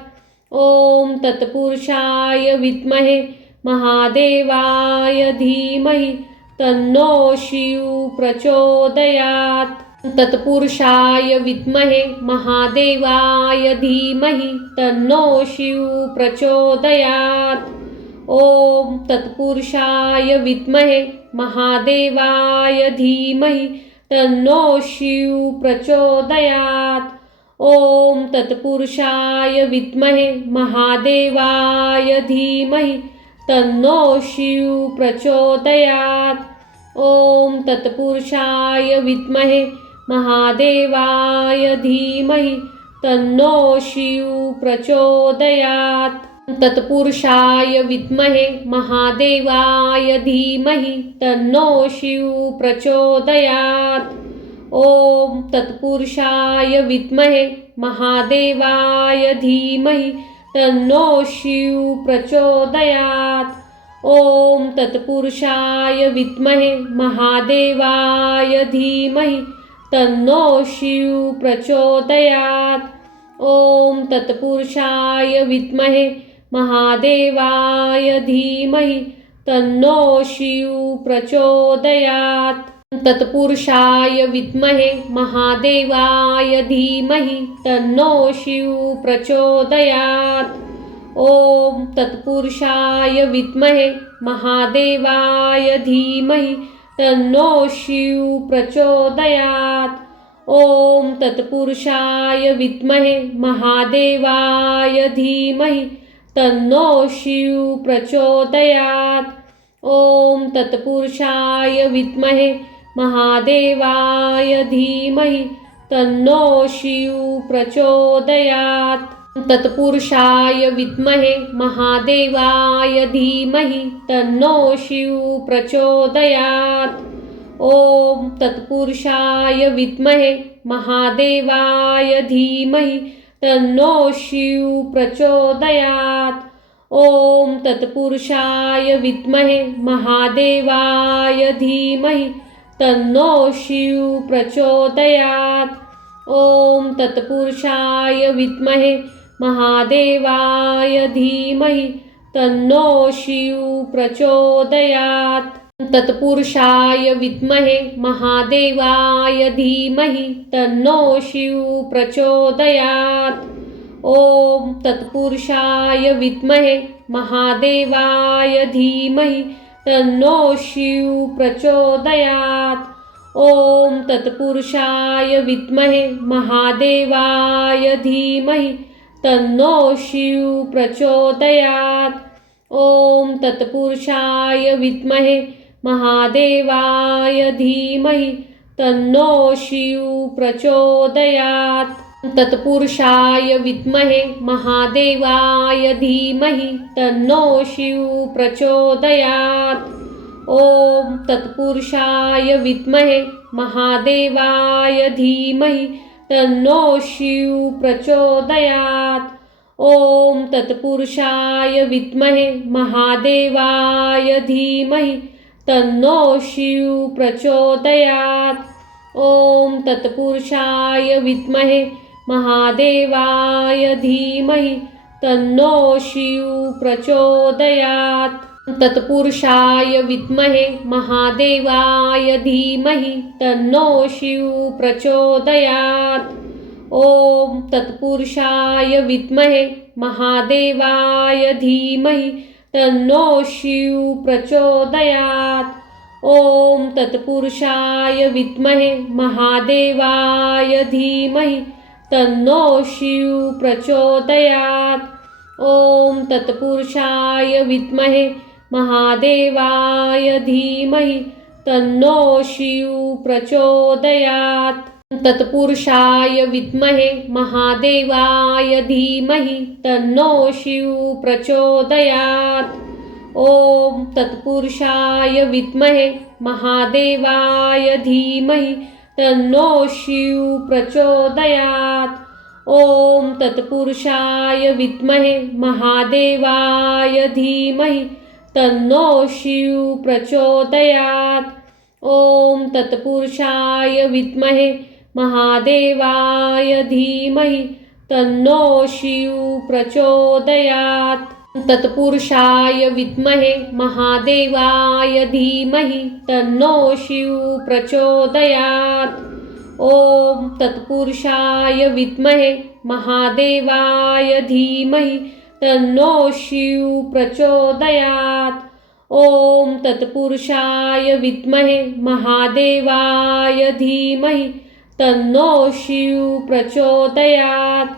ओम तत्पुरुषाय विद्महे महादेवाय धीमहि तन्नो शिव प्रचोदयात्। तत्पुरुषाय विद्महे महादेवाय धीमहि तन्नो शिव प्रचोदयात्। ओम तत्पुरुषाय विद्महे महादेवाय धीमहि तन्नो शिव प्रचोदयात्। ओम तत्पुरुषाय विद्महे महादेवाय धीमहि तन्नो शिव प्रचोदयात्। ओम तत्पुरुषाय विद्महे महादेवाय धीमहि तन्नो शिव प्रचोदयात्। तत्पुरुषाय विद्महे महादेवाय धीमहि तन्नो शिव प्रचोदयात्। ओम तत्पुरुषाय विद्महे महादेवाय धीमहि तन्नो शिव प्रचोदयात्। ओम तत्पुरुषाय विद्महे महादेवाय धीमहि तन्नो शिव प्रचोदयात्। ओम तत्पुरुषाय विद्महे महादेवाय धीमहि तन्नो शिव प्रचोदयात्। तत्पुरुषाय विद्महे महादेवाय धीमहि तन्नो शिव प्रचोदयात्। ओम तत्पुरुषाय विद्महे महादेवाय धीमहि तन्नो शिव प्रचोदयात्। ॐ तत्पुरुषाय विद्महे महादेवाय धीमहि तन्नो शिव प्रचोदयात्। ॐ तत्पुरुषाय विद्महे महादेवाय धीमहि तन्नो शिव प्रचोदयात्। तत्पुरुषाय विद्महे महादेवाय धीमहि तन्नो शिव प्रचोदयात्। ॐ तत्पुरुषाय विद्महे महादेवाय धीमहि तन्नो शिव प्रचोदयात्। ॐ तत्पुरुषाय विद्महे महादेवाय धीमहि तन्नो शिव प्रचोदयात्। ॐ तत्पुरुषाय विद्महे महादेवाय धीमहि तन्नो शिव प्रचोदयात्। तत्पुरुषाय विद्महे महादेवाय धीमहि तन्नो शिव प्रचोदयात्। ॐ तत्पुरुषाय विद्महे महादेवाय धीमहि तन्नो शिव प्रचोदयात्। ॐ तत्पुरुषाय विद्महे महादेवाय धीमहि तन्नो शिव प्रचोदयात्। ॐ तत्पुरुषाय विद्महे महादेवाय धीमहि तन्नो शिव प्रचोदयात्। तत्पुरुषाय विद्महे महादेवाय धीमहि तन्नो शिव प्रचोदयात्। ॐ तत्पुरुषाय विद्महे महादेवाय धीमहि तन्नो शिव प्रचोदयात्। ॐ तत्पुरुषाय विद्महे महादेवाय धीमहि तन्नो शिव प्रचोदयात्। ॐ तत्पुरुषाय विद्महे महादेवाय धीमहि तन्नो शिव प्रचोदयात्। तत्पुरुषाय विद्महे महादेवाय धीमहि तन्नो शिव प्रचोदयात्। ॐ तत्पुरुषाय विद्महे महादेवाय धीमहि तन्नो शिव प्रचोदयात्। ॐ तत्पुरुषाय विद्महे महादेवाय धीमहि तन्नो शिव प्रचोदयात्। ॐ तत्पुरुषाय विद्महे महादेवाय धीमहि तन्नो शिव प्रचोदयात्। तत्पुरुषाय विद्महे महादेवाय धीमहि तन्नो शिव प्रचोदयात्। ॐ तत्पुरुषाय विद्महे महादेवाय धीमहि तन्नो शिव प्रचोदयात्। ॐ तत्पुरुषाय विद्महे महादेवाय धीमहि तन्नो शिव प्रचोदयात्। ॐ तत्पुरुषाय विद्महे महादेवाय धीमहि तन्नो शिव प्रचोदयात्। तत्पुरुषाय विद्महे महादेवाय धीमहि तन्नो शिव प्रचोदयात्। ॐ तत्पुरुषाय विद्महे महादेवाय धीमहि तन्नो शिव प्रचोदयात्। ॐ तत्पुरुषाय विद्महे महादेवाय धीमहि तन्नो शिव प्रचोदयात्।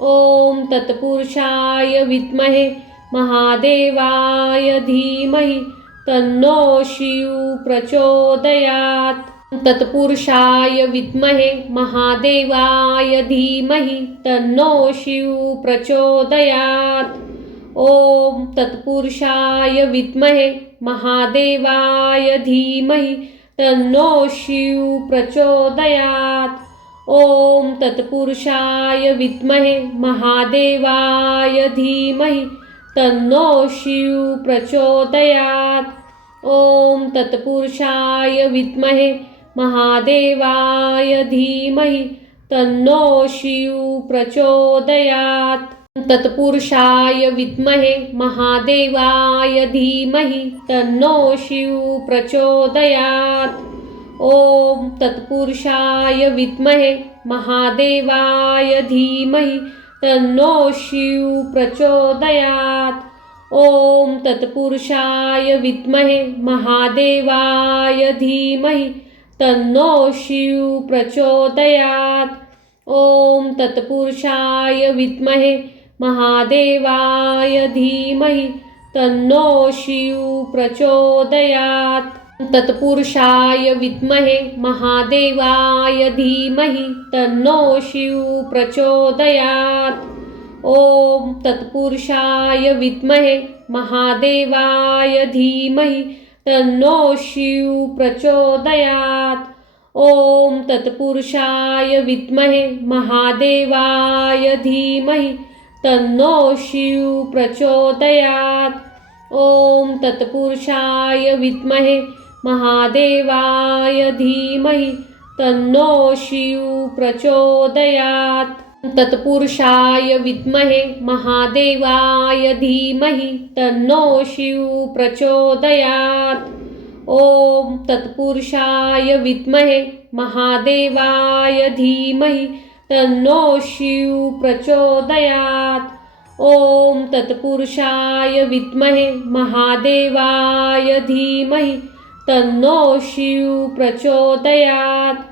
ॐ तत्पुरुषाय विद्महे महादेवाय धीमहि तन्नो शिव प्रचोदयात्। तत्पुरुषाय विद्महे महादेवाय धीमहि तन्नो शिव प्रचोदयात्। ॐ तत्पुरुषाय विद्महे महादेवाय धीमहि तन्नो शिव प्रचोदयात्। ॐ तत्पुरुषाय विद्महे महादेवाय धीमहि तन्नो शिव प्रचोदयात्। ॐ तत्पुरुषाय विद्महे महादेवाय धीमहि तन्नो शिव प्रचोदयात्। तत्पुरुषाय विद्महे महादेवाय धीमहि तन्नो शिव प्रचोदयात्। ॐ तत्पुरुषाय विद्महे महादेवाय धीमहि तन्नो शिव प्रचोदयात्। ओम तत्पुरुषाय विद्महे महादेवाय धीमहि तन्नो शिव प्रचोदयात्। ओम तत्पुरुषाय विद्महे महादेवाय धीमहि तन्नो शिव प्रचोदयात्। तत्पुरुषाय विद्महे महादेवाय धीमहि तन्नो शिव प्रचोदयात्। ओम तत्पुरुषाय विद्महे महादेवाय धीमहि तन्नो शिव प्रचोदयात्। ओम तत्पुरुषाय विद्महे महादेवाय धीमहि तन्नो शिव प्रचोदयात्। ओम तत्पुरुषाय विद्महे महादेवाय धीमहि तन्नो शिव प्रचोदयात्। तत्पुरुषाय विद्महे महादेवाय धीमहि तन्नो शिव प्रचोदयात्। ओम तत्पुरुषाय विद्महे महादेवाय धीमहि तन्नो शिव प्रचोदयात्। ओम तत्पुरुषाय विद्महे महादेवाय धीमहि तन्नो शिव प्रचोदयात्।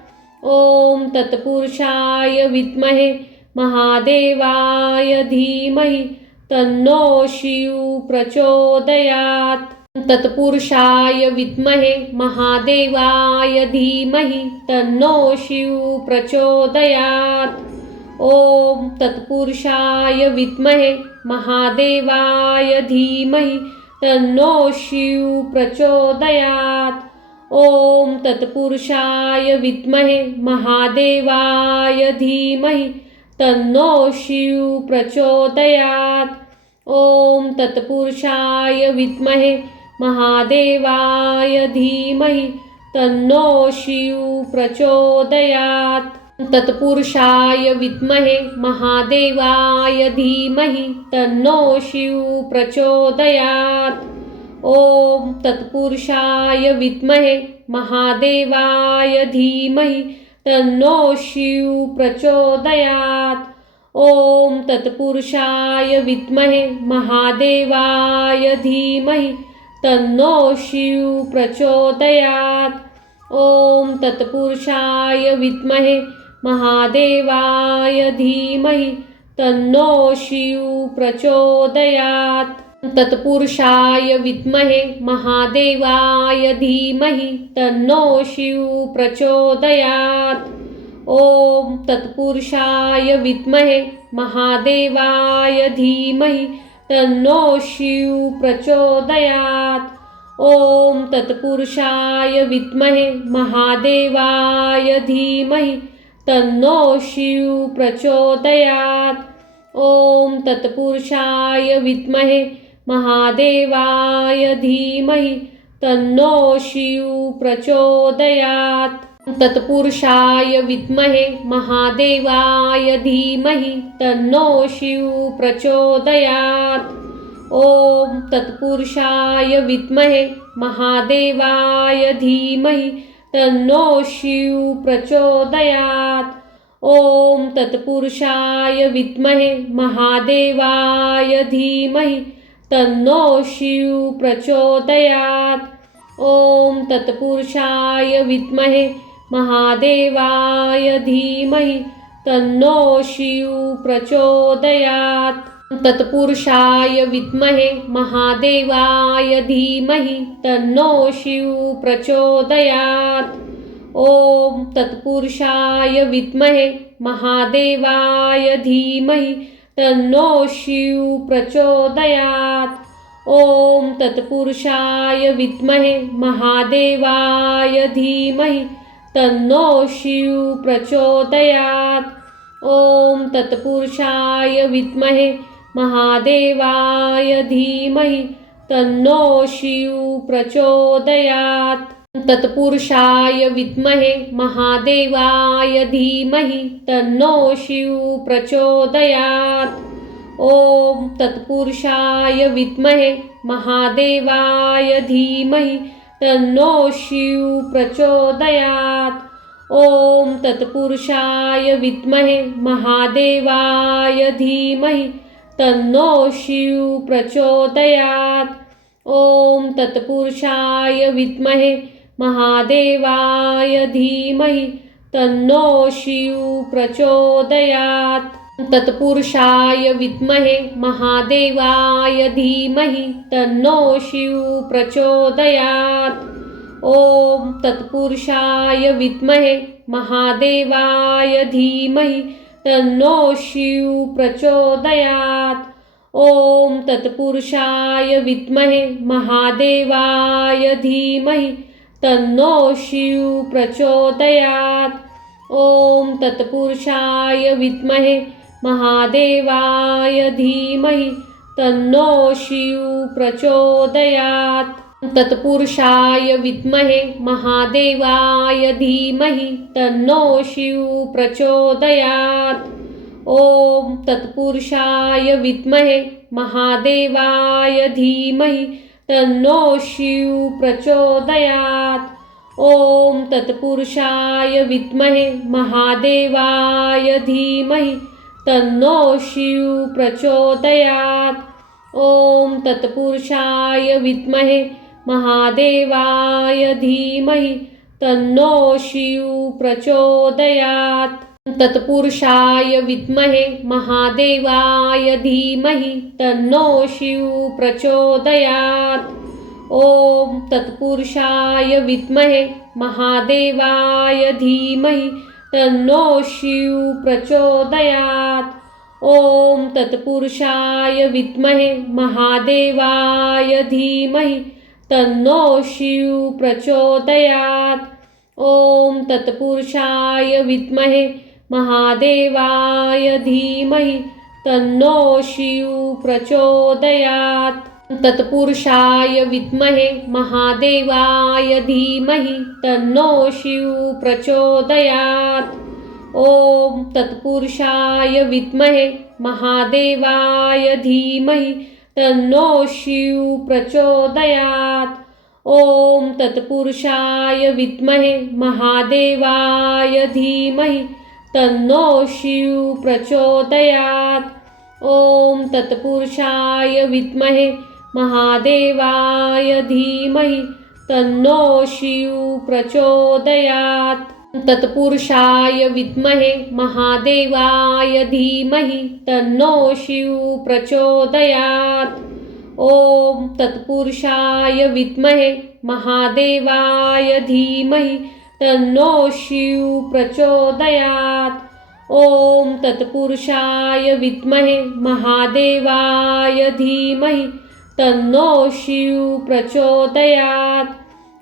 ओम तत्पुरुषाय विद्महे महादेवाय धीमहि तन्नो शिव प्रचोदयात्। तत्पुरुषाय विद्महे महादेवाय धीमहि तन्नो शिव प्रचोदयात्। ओम तत्पुरुषाय विद्महे महादेवाय धीमहि तन्नो शिव प्रचोदयात्। ओम तत्पुरुषाय विद्महे महादेवाय धीमहि तन्नो शिव प्रचोदयात्। ओम तत्पुरुषाय विद्महे महादेवाय धीमहि तन्नो शिव प्रचोदयात्। तत्पुरुषाय विद्महे महादेवाय धीमहि तन्नो शिव प्रचोदयात्। ओम तत्पुरुषाय विद्महे महादेवाय धीमहि तन्नो शिव प्रचोदयात्। ओम तत्पुरुषाय विद्महे महादेवाय धीमहि तन्नो शिव प्रचोदयात्। ओम तत्पुरुषाय विद्महे महादेवाय धीमहि तन्नो शिव प्रचोदयात्। तत्पुरुषाय विद्महे महादेवाय धीमहि तन्नो शिव प्रचोदयात्। ओम तत्पुरुषाय विद्महे महादेवाय धीमहि तन्नो शिव प्रचोदयात्। ओम तत्पुरुषाय विद्महे महादेवाय धीमहि तन्नो शिव प्रचोदयात्। ओम तत्पुरुषाय विद्महे महादेवाय धीमहि तन्नो शिव प्रचोदयात्। तत्पुरुषाय विद्महे महादेवाय धीमहि तन्नो शिव प्रचोदयात्। ओम तत्पुरुषाय विद्महे महादेवाय धीमहि तन्नो शिव प्रचोदयात्। ओम तत्पुरुषाय विद्महे महादेवाय धीमहि तन्नो शिव प्रचोदयात्। ओम तत्पुरुषाय विद्महे महादेवाय धीमहि तन्नो शिव प्रचोदयात्। तत्पुरुषाय विद्महे महादेवाय धीमहि तन्नो शिव प्रचोदयात्। ओम तत्पुरुषाय विद्महे महादेवाय धीमहि तन्नो शिव प्रचोदयात्। ओम तत्पुरुषाय विद्महे महादेवाय धीमहि तन्नो शिव प्रचोदयात्। ओम तत्पुरुषाय विद्महे महादेवाय धीमहि तन्नो शिव प्रचोदयात्। तत्पुरुषाय विद्महे महादेवाय धीमहि तन्नो शिव प्रचोदयात्। ओम तत्पुरुषाय विद्महे महादेवाय धीमहि तन्नो शिव प्रचोदयात्। ओम तत्पुरुषाय विद्महे महादेवाय धीमहि तन्नो शिव प्रचोदयात्. ओम तत्पुरुषाय विद्महे महादेवाय धीमहि तन्नो शिव प्रचोदयात्. तत्पुरुषाय विद्महे महादेवाय धीमहि तन्नो शिव प्रचोदयात्. ओम तत्पुरुषाय विद्महे महादेवाय धीमहि तन्नो शिव प्रचोदयात्. ओम तत्पुरुषाय विद्महे महादेवाय धीमहि तन्नो शिव प्रचोदयात्. ओम तत्पुरुषाय विद्महे महादेवाय धीमहि तन्नो शिव प्रचोदयात्. तत्पुरुषाय विद्महे महादेवाय धीमहि तन्नो शिव प्रचोदयात्. ओम तत्पुरुषाय विद्महे महादेवाय धीमहि तन्नो शिव प्रचोदयात्. ओम तत्पुरुषाय विद्महे महादेवाय धीमहि तन्नो शिव प्रचोदयात्. ओम तत्पुरुषाय विद्महे महादेवाय धीमहि तन्नो शिव प्रचोदयात्. तत्पुरुषाय विद्महे महादेवाय धीमहि तन्नो शिव प्रचोदयात्. ओम तत्पुरुषाय विद्महे महादेवाय धीमहि तन्नो शिव प्रचोदयात्. ओम तत्पुरुषाय विद्महे महादेवाय धीमहि तन्नो शिव प्रचोदयात्. ओम तत्पुरुषाय विद्महे महादेवाय धीमहि तन्नो शिव प्रचोदयात्. तत्पुरुषाय विद्महे महादेवाय धीमहि तन्नो शिव प्रचोदयात्. ओम तत्पुरुषाय विद्महे महादेवाय धीमहि तन्नो शिव प्रचोदयात्. ओम तत्पुरुषाय विद्महे महादेवाय धीमहि तन्नो शिव प्रचोदयात्. ओम तत्पुरुषाय विद्महे महादेवाय धीमहि तन्नो शिव प्रचोदयात्. तत्पुरुषाय विद्महे महादेवाय धीमहि तन्नो शिव प्रचोदयात्. ओम तत्पुरुषाय विद्महे महादेवाय धीमहि तन्नो शिव प्रचोदयात्. ओम तत्पुरुषाय विद्महे महादेवाय धीमहि तन्नो शिव प्रचोदयात्.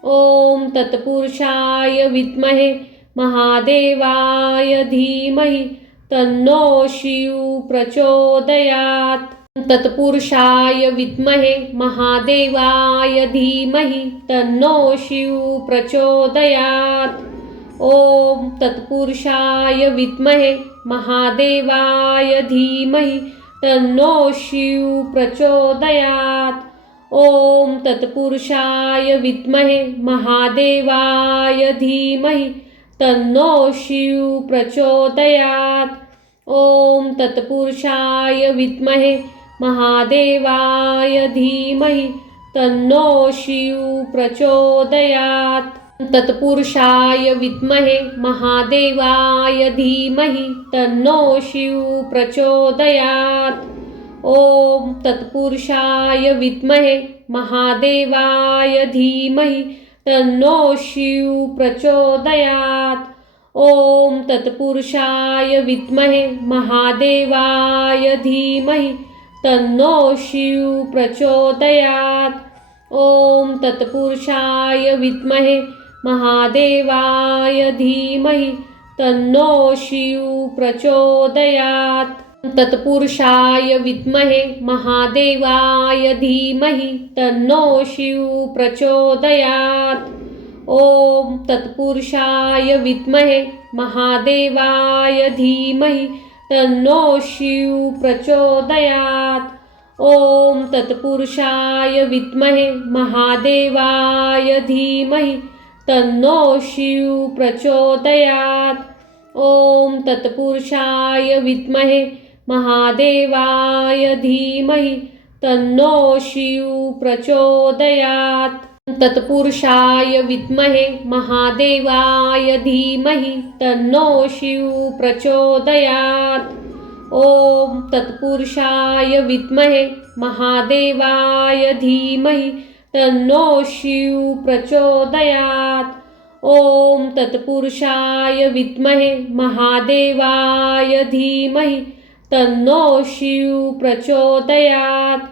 ओम तत्पुरुषाय विद्महे महादेवाय धीमहि तन्नो शिव प्रचोदयात्. तत्पुरुषाय विद्महे महादेवाय धीमहि तन्नो शिव प्रचोदयात्. ओम तत्पुरुषाय विद्महे महादेवाय धीमहि तन्नो शिव प्रचोदयात्. ओम तत्पुरुषाय विद्महे महादेवाय धीमहि तन्नो शिव प्रचोदयात्. ओम तत्पुरुषाय विद्महे महादेवाय धीमहि तन्नो शिव प्रचोदयात्. तत्पुरुषाय विद्महे महादेवाय धीमहि तन्नो शिव प्रचोदयात्. ओम तत्पुरुषाय विद्महे महादेवाय धीमहि तन्नो शिव प्रचोदयात्. ओम तत्पुरुषाय विद्महे महादेवाय धीमहि तन्नो शिव प्रचोदयात्. ओम तत्पुरुषाय विद्महे महादेवाय धीमहि तन्नो शिव प्रचोदयात्. तत्पुरुषाय विद्महे महादेवाय धीमहि तन्नो शिव प्रचोदयात्. ओम तत्पुरुषाय विद्महे महादेवाय धीमहि तन्नो शिव प्रचोदयात्. ओम तत्पुरुषाय विद्महे महादेवाय धीमहि तन्नो शिव प्रचोदयात्. ओम तत्पुरुषाय विद्महे महादेवाय धीमहि तन्नो शिव प्रचोदयात् तत्पुरुषाय विद्महे महादेवाय धीमहि तन्नो शिव प्रचोदयात् ओम तत्पुरुषाय विद्महे महादेवाय धीमहि तन्नो शिव प्रचोदयात् ओम तत्पुरुषाय विद्महे महादेवाय धीमहि तन्नो शिव प्रचोदयात्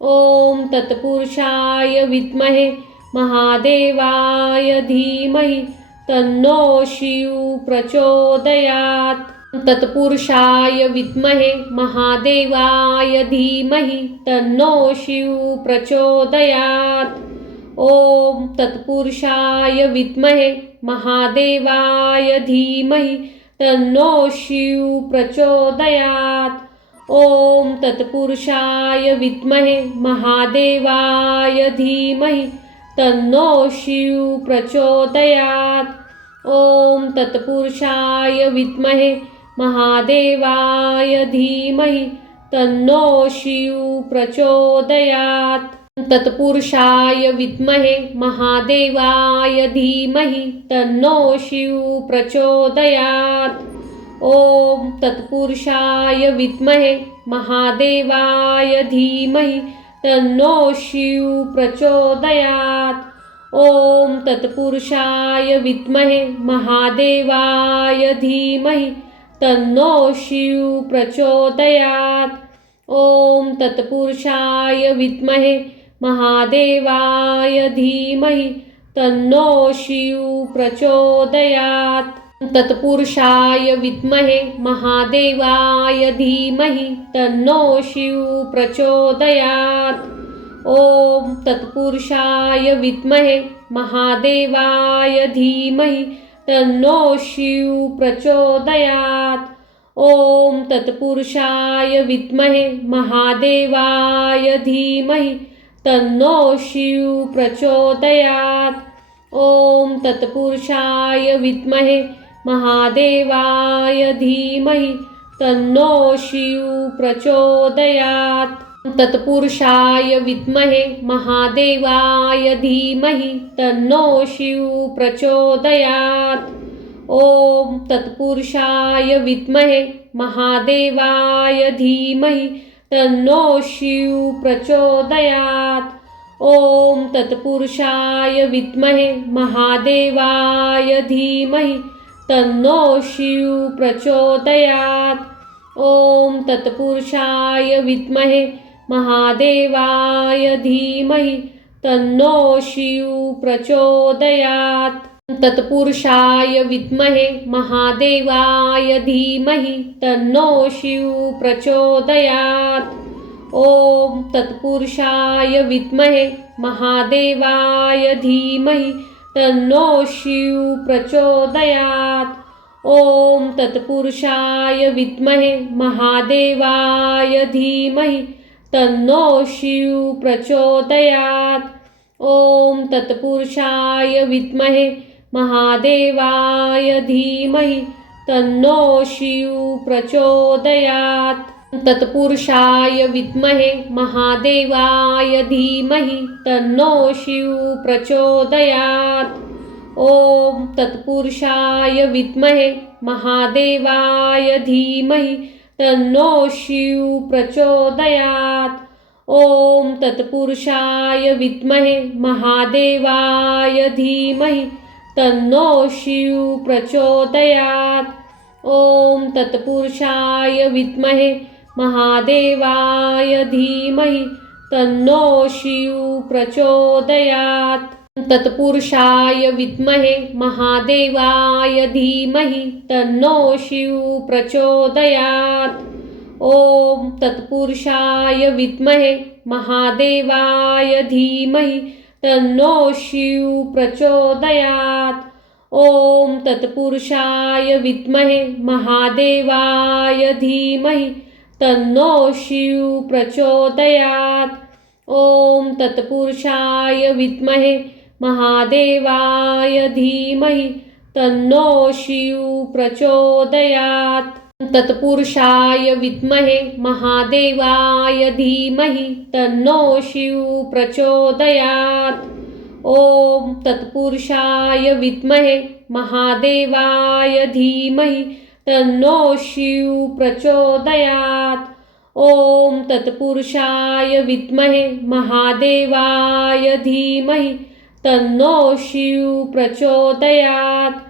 ओम तत्पुरुषाय विद्महे महादेवाय धीमहि तन्नो शिव प्रचोदयात् तत्पुरुषाय विद्महे महादेवाय धीमहि तन्नो शिव प्रचोदयात् ओम तत्पुरुषाय विद्महे महादेवाय धीमहि तन्नो शिव प्रचोदयात् ओम तत्पुरुषाय विद्महे महादेवाय धीमहि तन्नो शिव प्रचोदयात् ओम तत्पुरुषाय विद्महे महादेवाय धीमहि तन्नो शिव प्रचोदयात् तत्पुरुषाय विद्महे महादेवाय धीमहि तन्नो शिव प्रचोदयात् ओम तत्पुरुषाय विद्महे महादेवाय धीमहि तन्नो शिव प्रचोदयात् ओम तत्पुरुषाय विद्महे महादेवाय धीमहि तन्नो शिव प्रचोदयात् ओम तत्पुरुषाय विद्महे महादेवाय धीमहि तन्नो शिव प्रचोदयात् तत्पुरुषाय विद्महे महादेवाय धीमहि तन्नो शिव प्रचोदयात् ओम तत्पुरुषाय विद्महे महादेवाय धीमहि तन्नो शिव प्रचोदयात् ओम तत्पुरुषाय विद्महे महादेवाय धीमहि तन्नो शिव प्रचोदयात् ओम तत्पुरुषाय विद्महे महादेवाय धीमहि तन्नो शिव प्रचोदयात् तत्पुरुषाय विद्महे महादेवाय धीमहि तन्नो शिव प्रचोदयात् ओम तत्पुरुषाय विद्महे महादेवाय धीमहि तन्नो शिव प्रचोदयात् ओम तत्पुरुषाय विद्महे महादेवाय धीमहि तन्नो शिव प्रचोदयात् ओम तत्पुरुषाय विद्महे महादेवाय धीमहि तन्नो शिव प्रचोदयात् तत्पुरुषाय विद्महे महादेवाय धीमहि तन्नो शिव प्रचोदयात् ओम तत्पुरुषाय विद्महे महादेवाय धीमहि तन्नो शिव प्रचोदयात् ओम तत्पुरुषाय विद्महे महादेवाय धीमहि तन्नो शिव प्रचोदयात् ओम तत्पुरुषाय विद्महे महादेवाय धीमहि तन्नो शिव प्रचोदयात् तत्पुरुषाय विद्महे महादेवाय धीमहि तन्नो शिव प्रचोदयात् ओम तत्पुरुषाय विद्महे महादेवाय धीमहि तन्नो शिव प्रचोदयात् ओम तत्पुरुषाय विद्महे महादेवाय धीमहि तन्नो शिव प्रचोदयात् ओम तत्पुरुषाय विद्महे महादेवाय धीमहि तन्नो शिव प्रचोदयात् तत्पुरुषाय विद्महे महादेवाय धीमहि तन्नो शिव प्रचोदयात् ओम तत्पुरुषाय विद्महे महादेवाय धीमहि तन्नो शिव प्रचोदयात् ओम तत्पुरुषाय विद्महे महादेवाय धीमहि तन्नो शिव प्रचोदयात् ओम तत्पुरुषाय विद्महे महादेवाय धीमहि तन्नो शिव प्रचोदयात् तत्पुरुषाय विद्महे महादेवाय धीमहि तन्नो शिव प्रचोदयात्। ओम तत्पुरुषाय विद्महे महादेवाय धीमहि तन्नो शिव प्रचोदयात्। ओम तत्पुरुषाय विद्महे महादेवाय धीमहि तन्नो शिव प्रचोदयात्।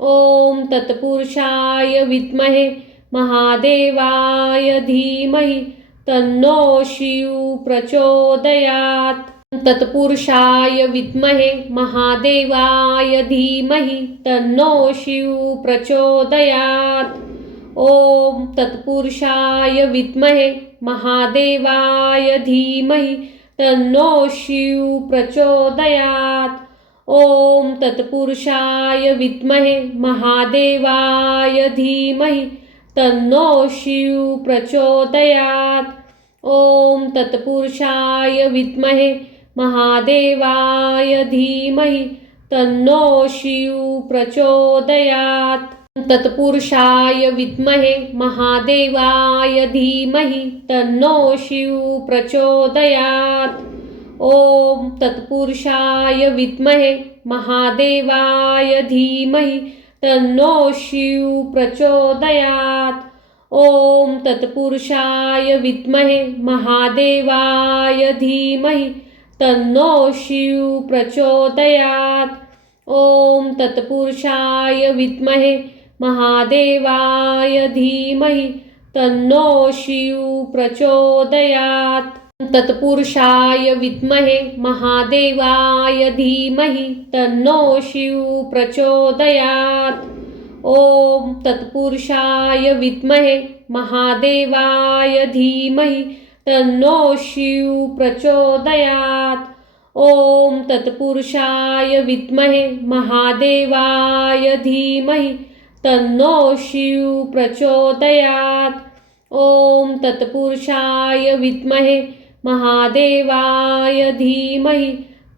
ओम तत्पुरुषाय विद्महे महादेवाय धीमहि तन्नो शिव प्रचोदयात्। तत्पुरुषाय विद्महे महादेवाय धीमहि तन्नो शिव प्रचोदयात्। ओम तत्पुरुषाय विद्महे महादेवाय धीमहि तन्नो शिव प्रचोदयात्। ओम तत्पुरुषाय विद्महे महादेवाय धीमहि तन्नो शिव प्रचोदयात्। ओम तत्पुरुषाय विद्महे महादेवाय धीमहि तन्नो शिव प्रचोदयात्। तत्पुरुषाय विद्महे महादेवाय धीमहि तन्नो शिव प्रचोदयात्। ओम तत्पुरुषाय विद्महे महादेवाय धीमहि तन्नो शिव प्रचोदयात्। ओम तत्पुरुषाय विद्महे महादेवाय धीमहि तन्नो शिव प्रचोदयात्। ओम तत्पुरुषाय विद्महे महादेवाय धीमहि तन्नो शिव प्रचोदयात्। तत्पुरुषाय विद्महे महादेवाय धीमहि तन्नो शिव प्रचोदयात्। ओम तत्पुरुषाय विद्महे महादेवाय धीमहि तन्नो शिव प्रचोदयात्। ओम तत्पुरुषाय विद्महे महादेवाय धीमहि तन्नो शिव प्रचोदयात्। ओम तत्पुरुषाय विद्महे महादेवाय धीमहि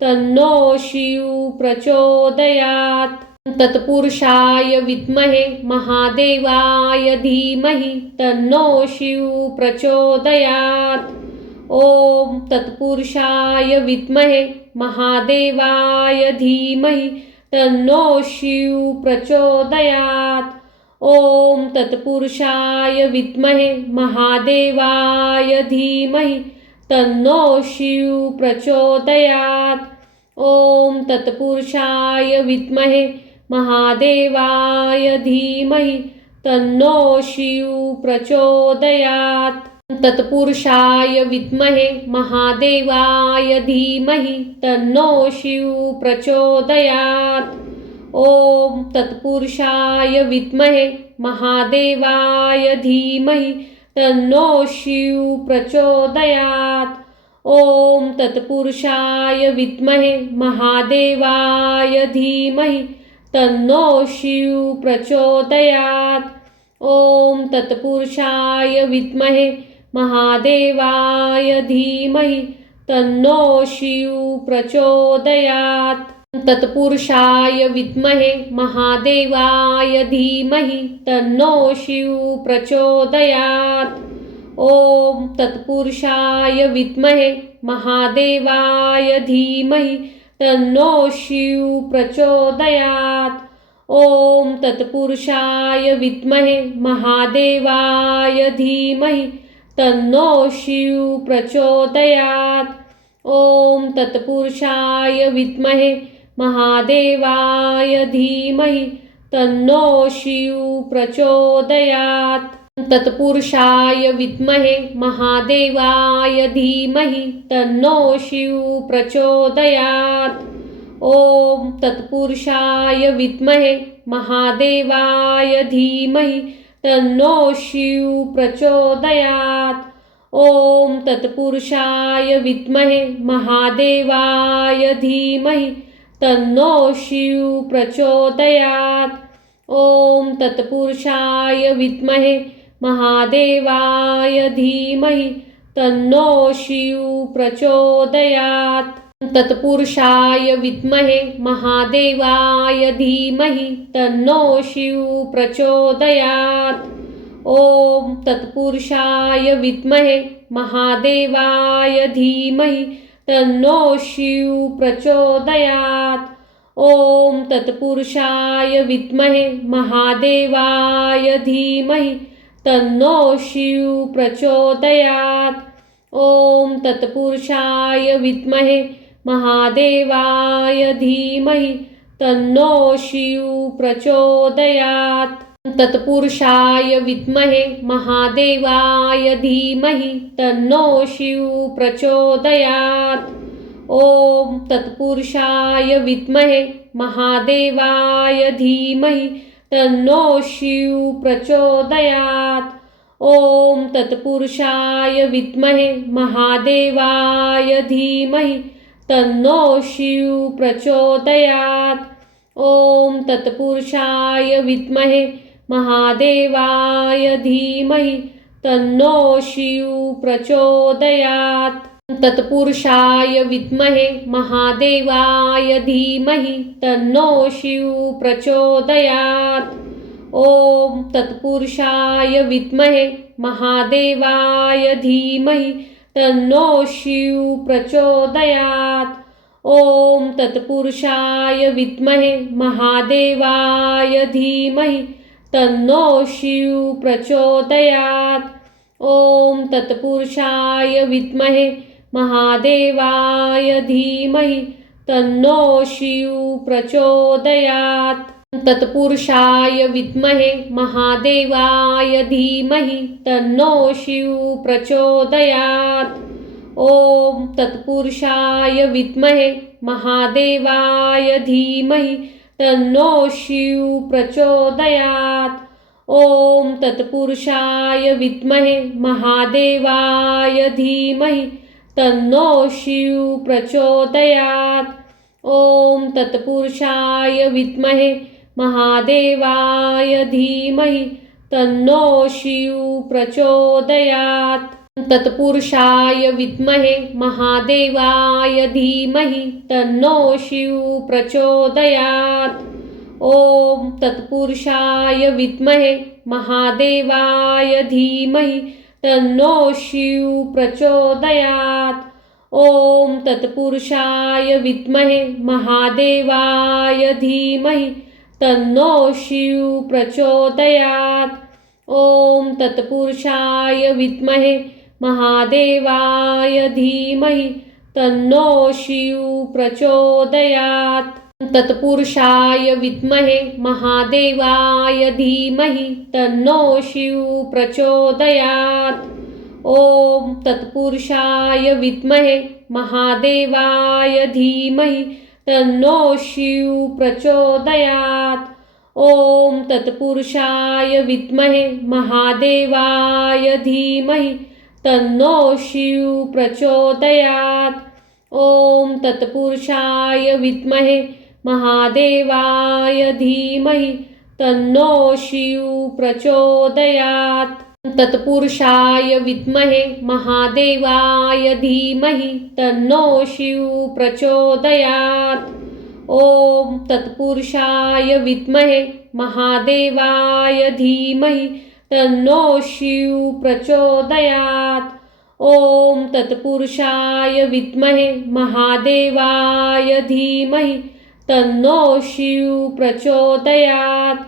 तन्नो शिव प्रचोदयात्। तत्पुरुषाय विद्महे महादेवाय धीमहि तन्नो शिव प्रचोदयात्। ओम तत्पुरुषाय विद्महे महादेवाय धीमहि तन्नो शिव प्रचोदयात्। ओम तत्पुरुषाय विद्महे महादेवाय धीमहि तन्नो शिव प्रचोदयात्। ओम तत्पुरुषाय विद्महे महादेवाय धीमहि तन्नो शिव प्रचोदयात्। तत्पुरुषाय विद्महे महादेवाय धीमहि तन्नो शिव प्रचोदयात्। ओम तत्पुरुषाय विद्महे महादेवाय धीमहि तन्नो शिव प्रचोदयात्। ओम तत्पुरुषाय विद्महे महादेवाय धीमहि तन्नो शिव प्रचोदयात्। ओम तत्पुरुषाय विद्महे महादेवाय धीमहि तन्नो शिव प्रचोदयात्। तत्पुरुषाय विद्महे महादेवाय धीमहि तन्नो शिव प्रचोदयात्। ओम तत्पुरुषाय विद्महे महादेवाय धीमहि तन्नो शिव प्रचोदयात्। ओम तत्पुरुषाय विद्महे महादेवाय धीमहि तन्नो शिव प्रचोदयात्। ओम तत्पुरुषाय विद्महे महादेवाय धीमहि तन्नो शिव प्रचोदयात्। तत्पुरुषाय विद्महे महादेवाय धीमहि तन्नो शिव प्रचोदयात्। ओम तत्पुरुषाय विद्महे महादेवाय धीमहि तन्नो शिव प्रचोदयात्। ओम तत्पुरुषाय विद्महे महादेवाय धीमहि तन्नो शिव प्रचोदयात्। ओम तत्पुरुषाय विद्महे महादेवाय धीमहि तन्नो शिव प्रचोदयात्। तत्पुरुषाय विद्महे महादेवाय धीमहि तन्नो शिव प्रचोदयात्। ओम तत्पुरुषाय विद्महे महादेवाय धीमहि तन्नो शिव प्रचोदयात्। ओम तत्पुरुषाय विद्महे महादेवाय धीमहि तन्नो शिव प्रचोदयात्। ओम तत्पुरुषाय विद्महे महादेवाय धीमहि तन्नो शिव प्रचोदयात्। तत्पुरुषाय विद्महे महादेवाय धीमहि तन्नो शिव प्रचोदयात्। ओम तत्पुरुषाय विद्महे महादेवाय धीमहि तन्नो शिव प्रचोदयात्। ओम तत्पुरुषाय विद्महे महादेवाय धीमहि तन्नो शिव प्रचोदयात्। ओम तत्पुरुषाय विद्महे महादेवाय धीमहि तन्नो शिव प्रचोदयात्। तत्पुरुषाय विद्महे महादेवाय धीमहि तन्नो शिव प्रचोदयात्। ओम तत्पुरुषाय विद्महे महादेवाय धीमहि तन्नो शिव प्रचोदयात्। ओम तत्पुरुषाय विद्महे महादेवाय धीमहि तन्नो शिव प्रचोदयात्। ओम तत्पुरुषाय विद्महे महादेवाय धीमहि तन्नो शिव प्रचोदयात्। तत्पुरुषाय विद्महे महादेवाय धीमहि तन्नो शिव प्रचोदयात्। ओम तत्पुरुषाय विद्महे महादेवाय धीमहि तन्नो शिव प्रचोदयात्। ओम तत्पुरुषाय विद्महे महादेवाय धीमहि तन्नो शिव प्रचोदयात्। ओम तत्पुरुषाय विद्महे महादेवाय धीमहि तन्नो शिव प्रचोदयात्। तत्पुरुषाय विद्महे महादेवाय धीमहि तन्नो शिव प्रचोदयात्। ओम तत्पुरुषाय विद्महे महादेवाय धीमहि तन्नो शिव प्रचोदयात्। ओम तत्पुरुषाय विद्महे महादेवाय धीमहि तन्नो शिव प्रचोदयात्। ओम तत्पुरुषाय विद्महे महादेवाय धीमहि तन्नो शिव प्रचोदयात्। तत्पुरुषाय विद्महे महादेवाय धीमहि तन्नो शिव प्रचोदयात्। ओम तत्पुरुषाय विद्महे महादेवाय धीमहि तन्नो शिव प्रचोदयात्। ओम तत्पुरुषाय विद्महे महादेवाय धीमहि तन्नो शिव प्रचोदयात्। ओम तत्पुरुषाय विद्महे महादेवाय धीमहि तन्नो शिव प्रचोदयात्। तत्पुरुषाय विद्महे महादेवाय धीमहि तन्नो शिव प्रचोदयात्। ओम तत्पुरुषाय विद्महे महादेवाय धीमहि तन्नो शिव प्रचोदयात्। ओम तत्पुरुषाय विद्महे महादेवाय धीमहि तन्नो शिव प्रचोदयात्।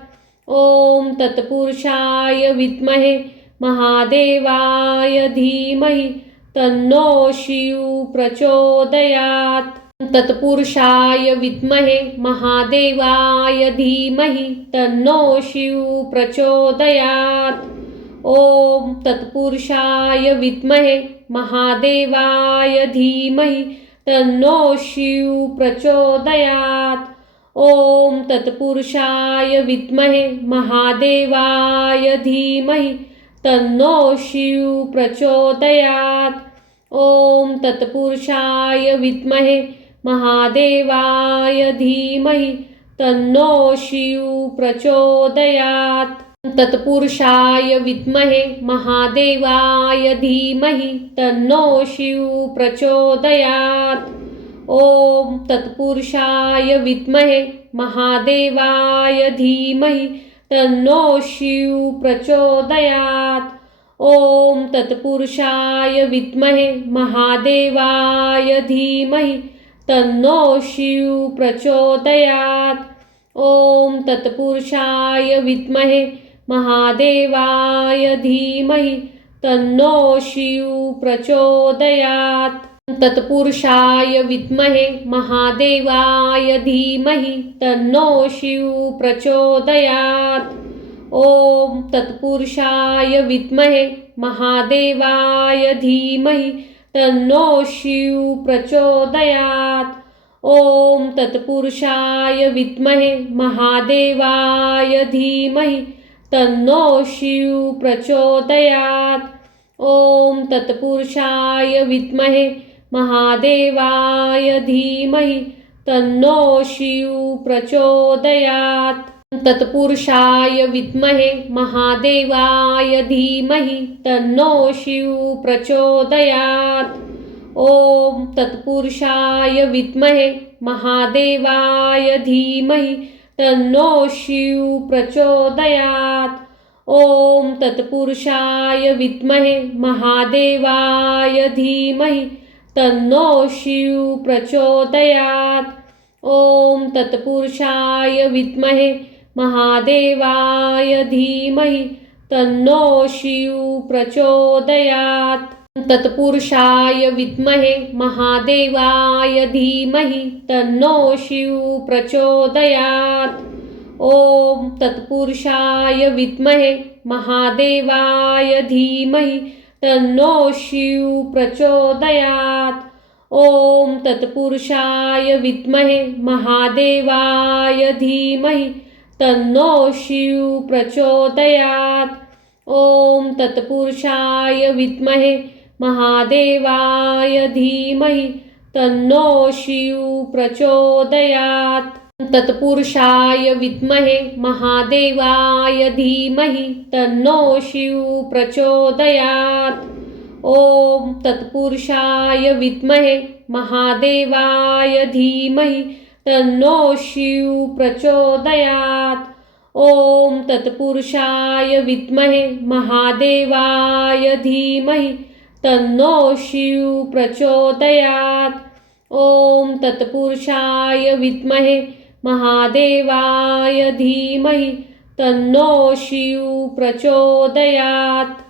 ओम तत्पुरुषाय विद्महे महादेवाय धीमहि तन्नो शिव प्रचोदयात्। तत्पुरुषाय विद्महे महादेवाय धीमहि तन्नो शिव प्रचोदयात्। ओम तत्पुरुषाय विद्महे महादेवाय धीमहि तन्नो शिव प्रचोदयात्। ओम तत्पुरुषाय विद्महे महादेवाय धीमहि तन्नो शिव प्रचोदयात्। ओम तत्पुरुषाय विद्महे महादेवाय धीमहि तन्नो शिव प्रचोदयात्। तत्पुरुषाय विद्महे महादेवाय धीमहि तन्नो शिव प्रचोदयात्। ओम तत्पुरुषाय विद्महे महादेवाय धीमहि तन्नो शिव प्रचोदयात्. ओम तत्पुरुषाय विद्महे महादेवाय धीमहि तन्नो शिव प्रचोदयात्. ओम तत्पुरुषाय विद्महे महादेवाय धीमहि तन्नो शिव प्रचोदयात्. तत्पुरुषाय विद्महे महादेवाय धीमहि तन्नो शिव प्रचोदयात्. ओम तत्पुरुषाय विद्महे महादेवाय धीमहि तन्नो शिव प्रचोदयात्. ओम तत्पुरुषाय विद्महे महादेवाय धीमहि तन्नो शिव प्रचोदयात्. ओम तत्पुरुषाय विद्महे महादेवाय धीमहि तन्नो शिव प्रचोदयात्. तत्पुरुषाय विद्महे महादेवाय धीमहि तन्नो शिव प्रचोदयात्. ओम तत्पुरुषाय विद्महे महादेवाय धीमहि तन्नो शिव प्रचोदयात्. ओम तत्पुरुषाय विद्महे महादेवाय धीमहि तन्नो शिव प्रचोदयात्. ओम तत्पुरुषाय विद्महे महादेवाय धीमहि तन्नो शिव प्रचोदयात्. तत्पुरुषाय विद्महे महादेवाय धीमहि तन्नो शिव प्रचोदयात्. ओम तत्पुरुषाय विद्महे महादेवाय धीमहि तन्नो शिव प्रचोदयात्. ओम तत्पुरुषाय विद्महे महादेवाय धीमहि तन्नो शिव प्रचोदयात्. ओम तत्पुरुषाय विद्महे महादेवाय धीमहि तन्नो शिव प्रचोदयात्. तत्पुरुषाय विद्महे महादेवाय धीमहि तन्नो शिव प्रचोदयात्. ओम तत्पुरुषाय विद्महे महादेवाय धीमहि तन्नो शिव प्रचोदयात्. ओम तत्पुरुषाय विद्महे महादेवाय धीमहि तन्नो शिव प्रचोदयात्. ओम तत्पुरुषाय विद्महे महादेवाय धीमहि तन्नो शिव प्रचोदयात्.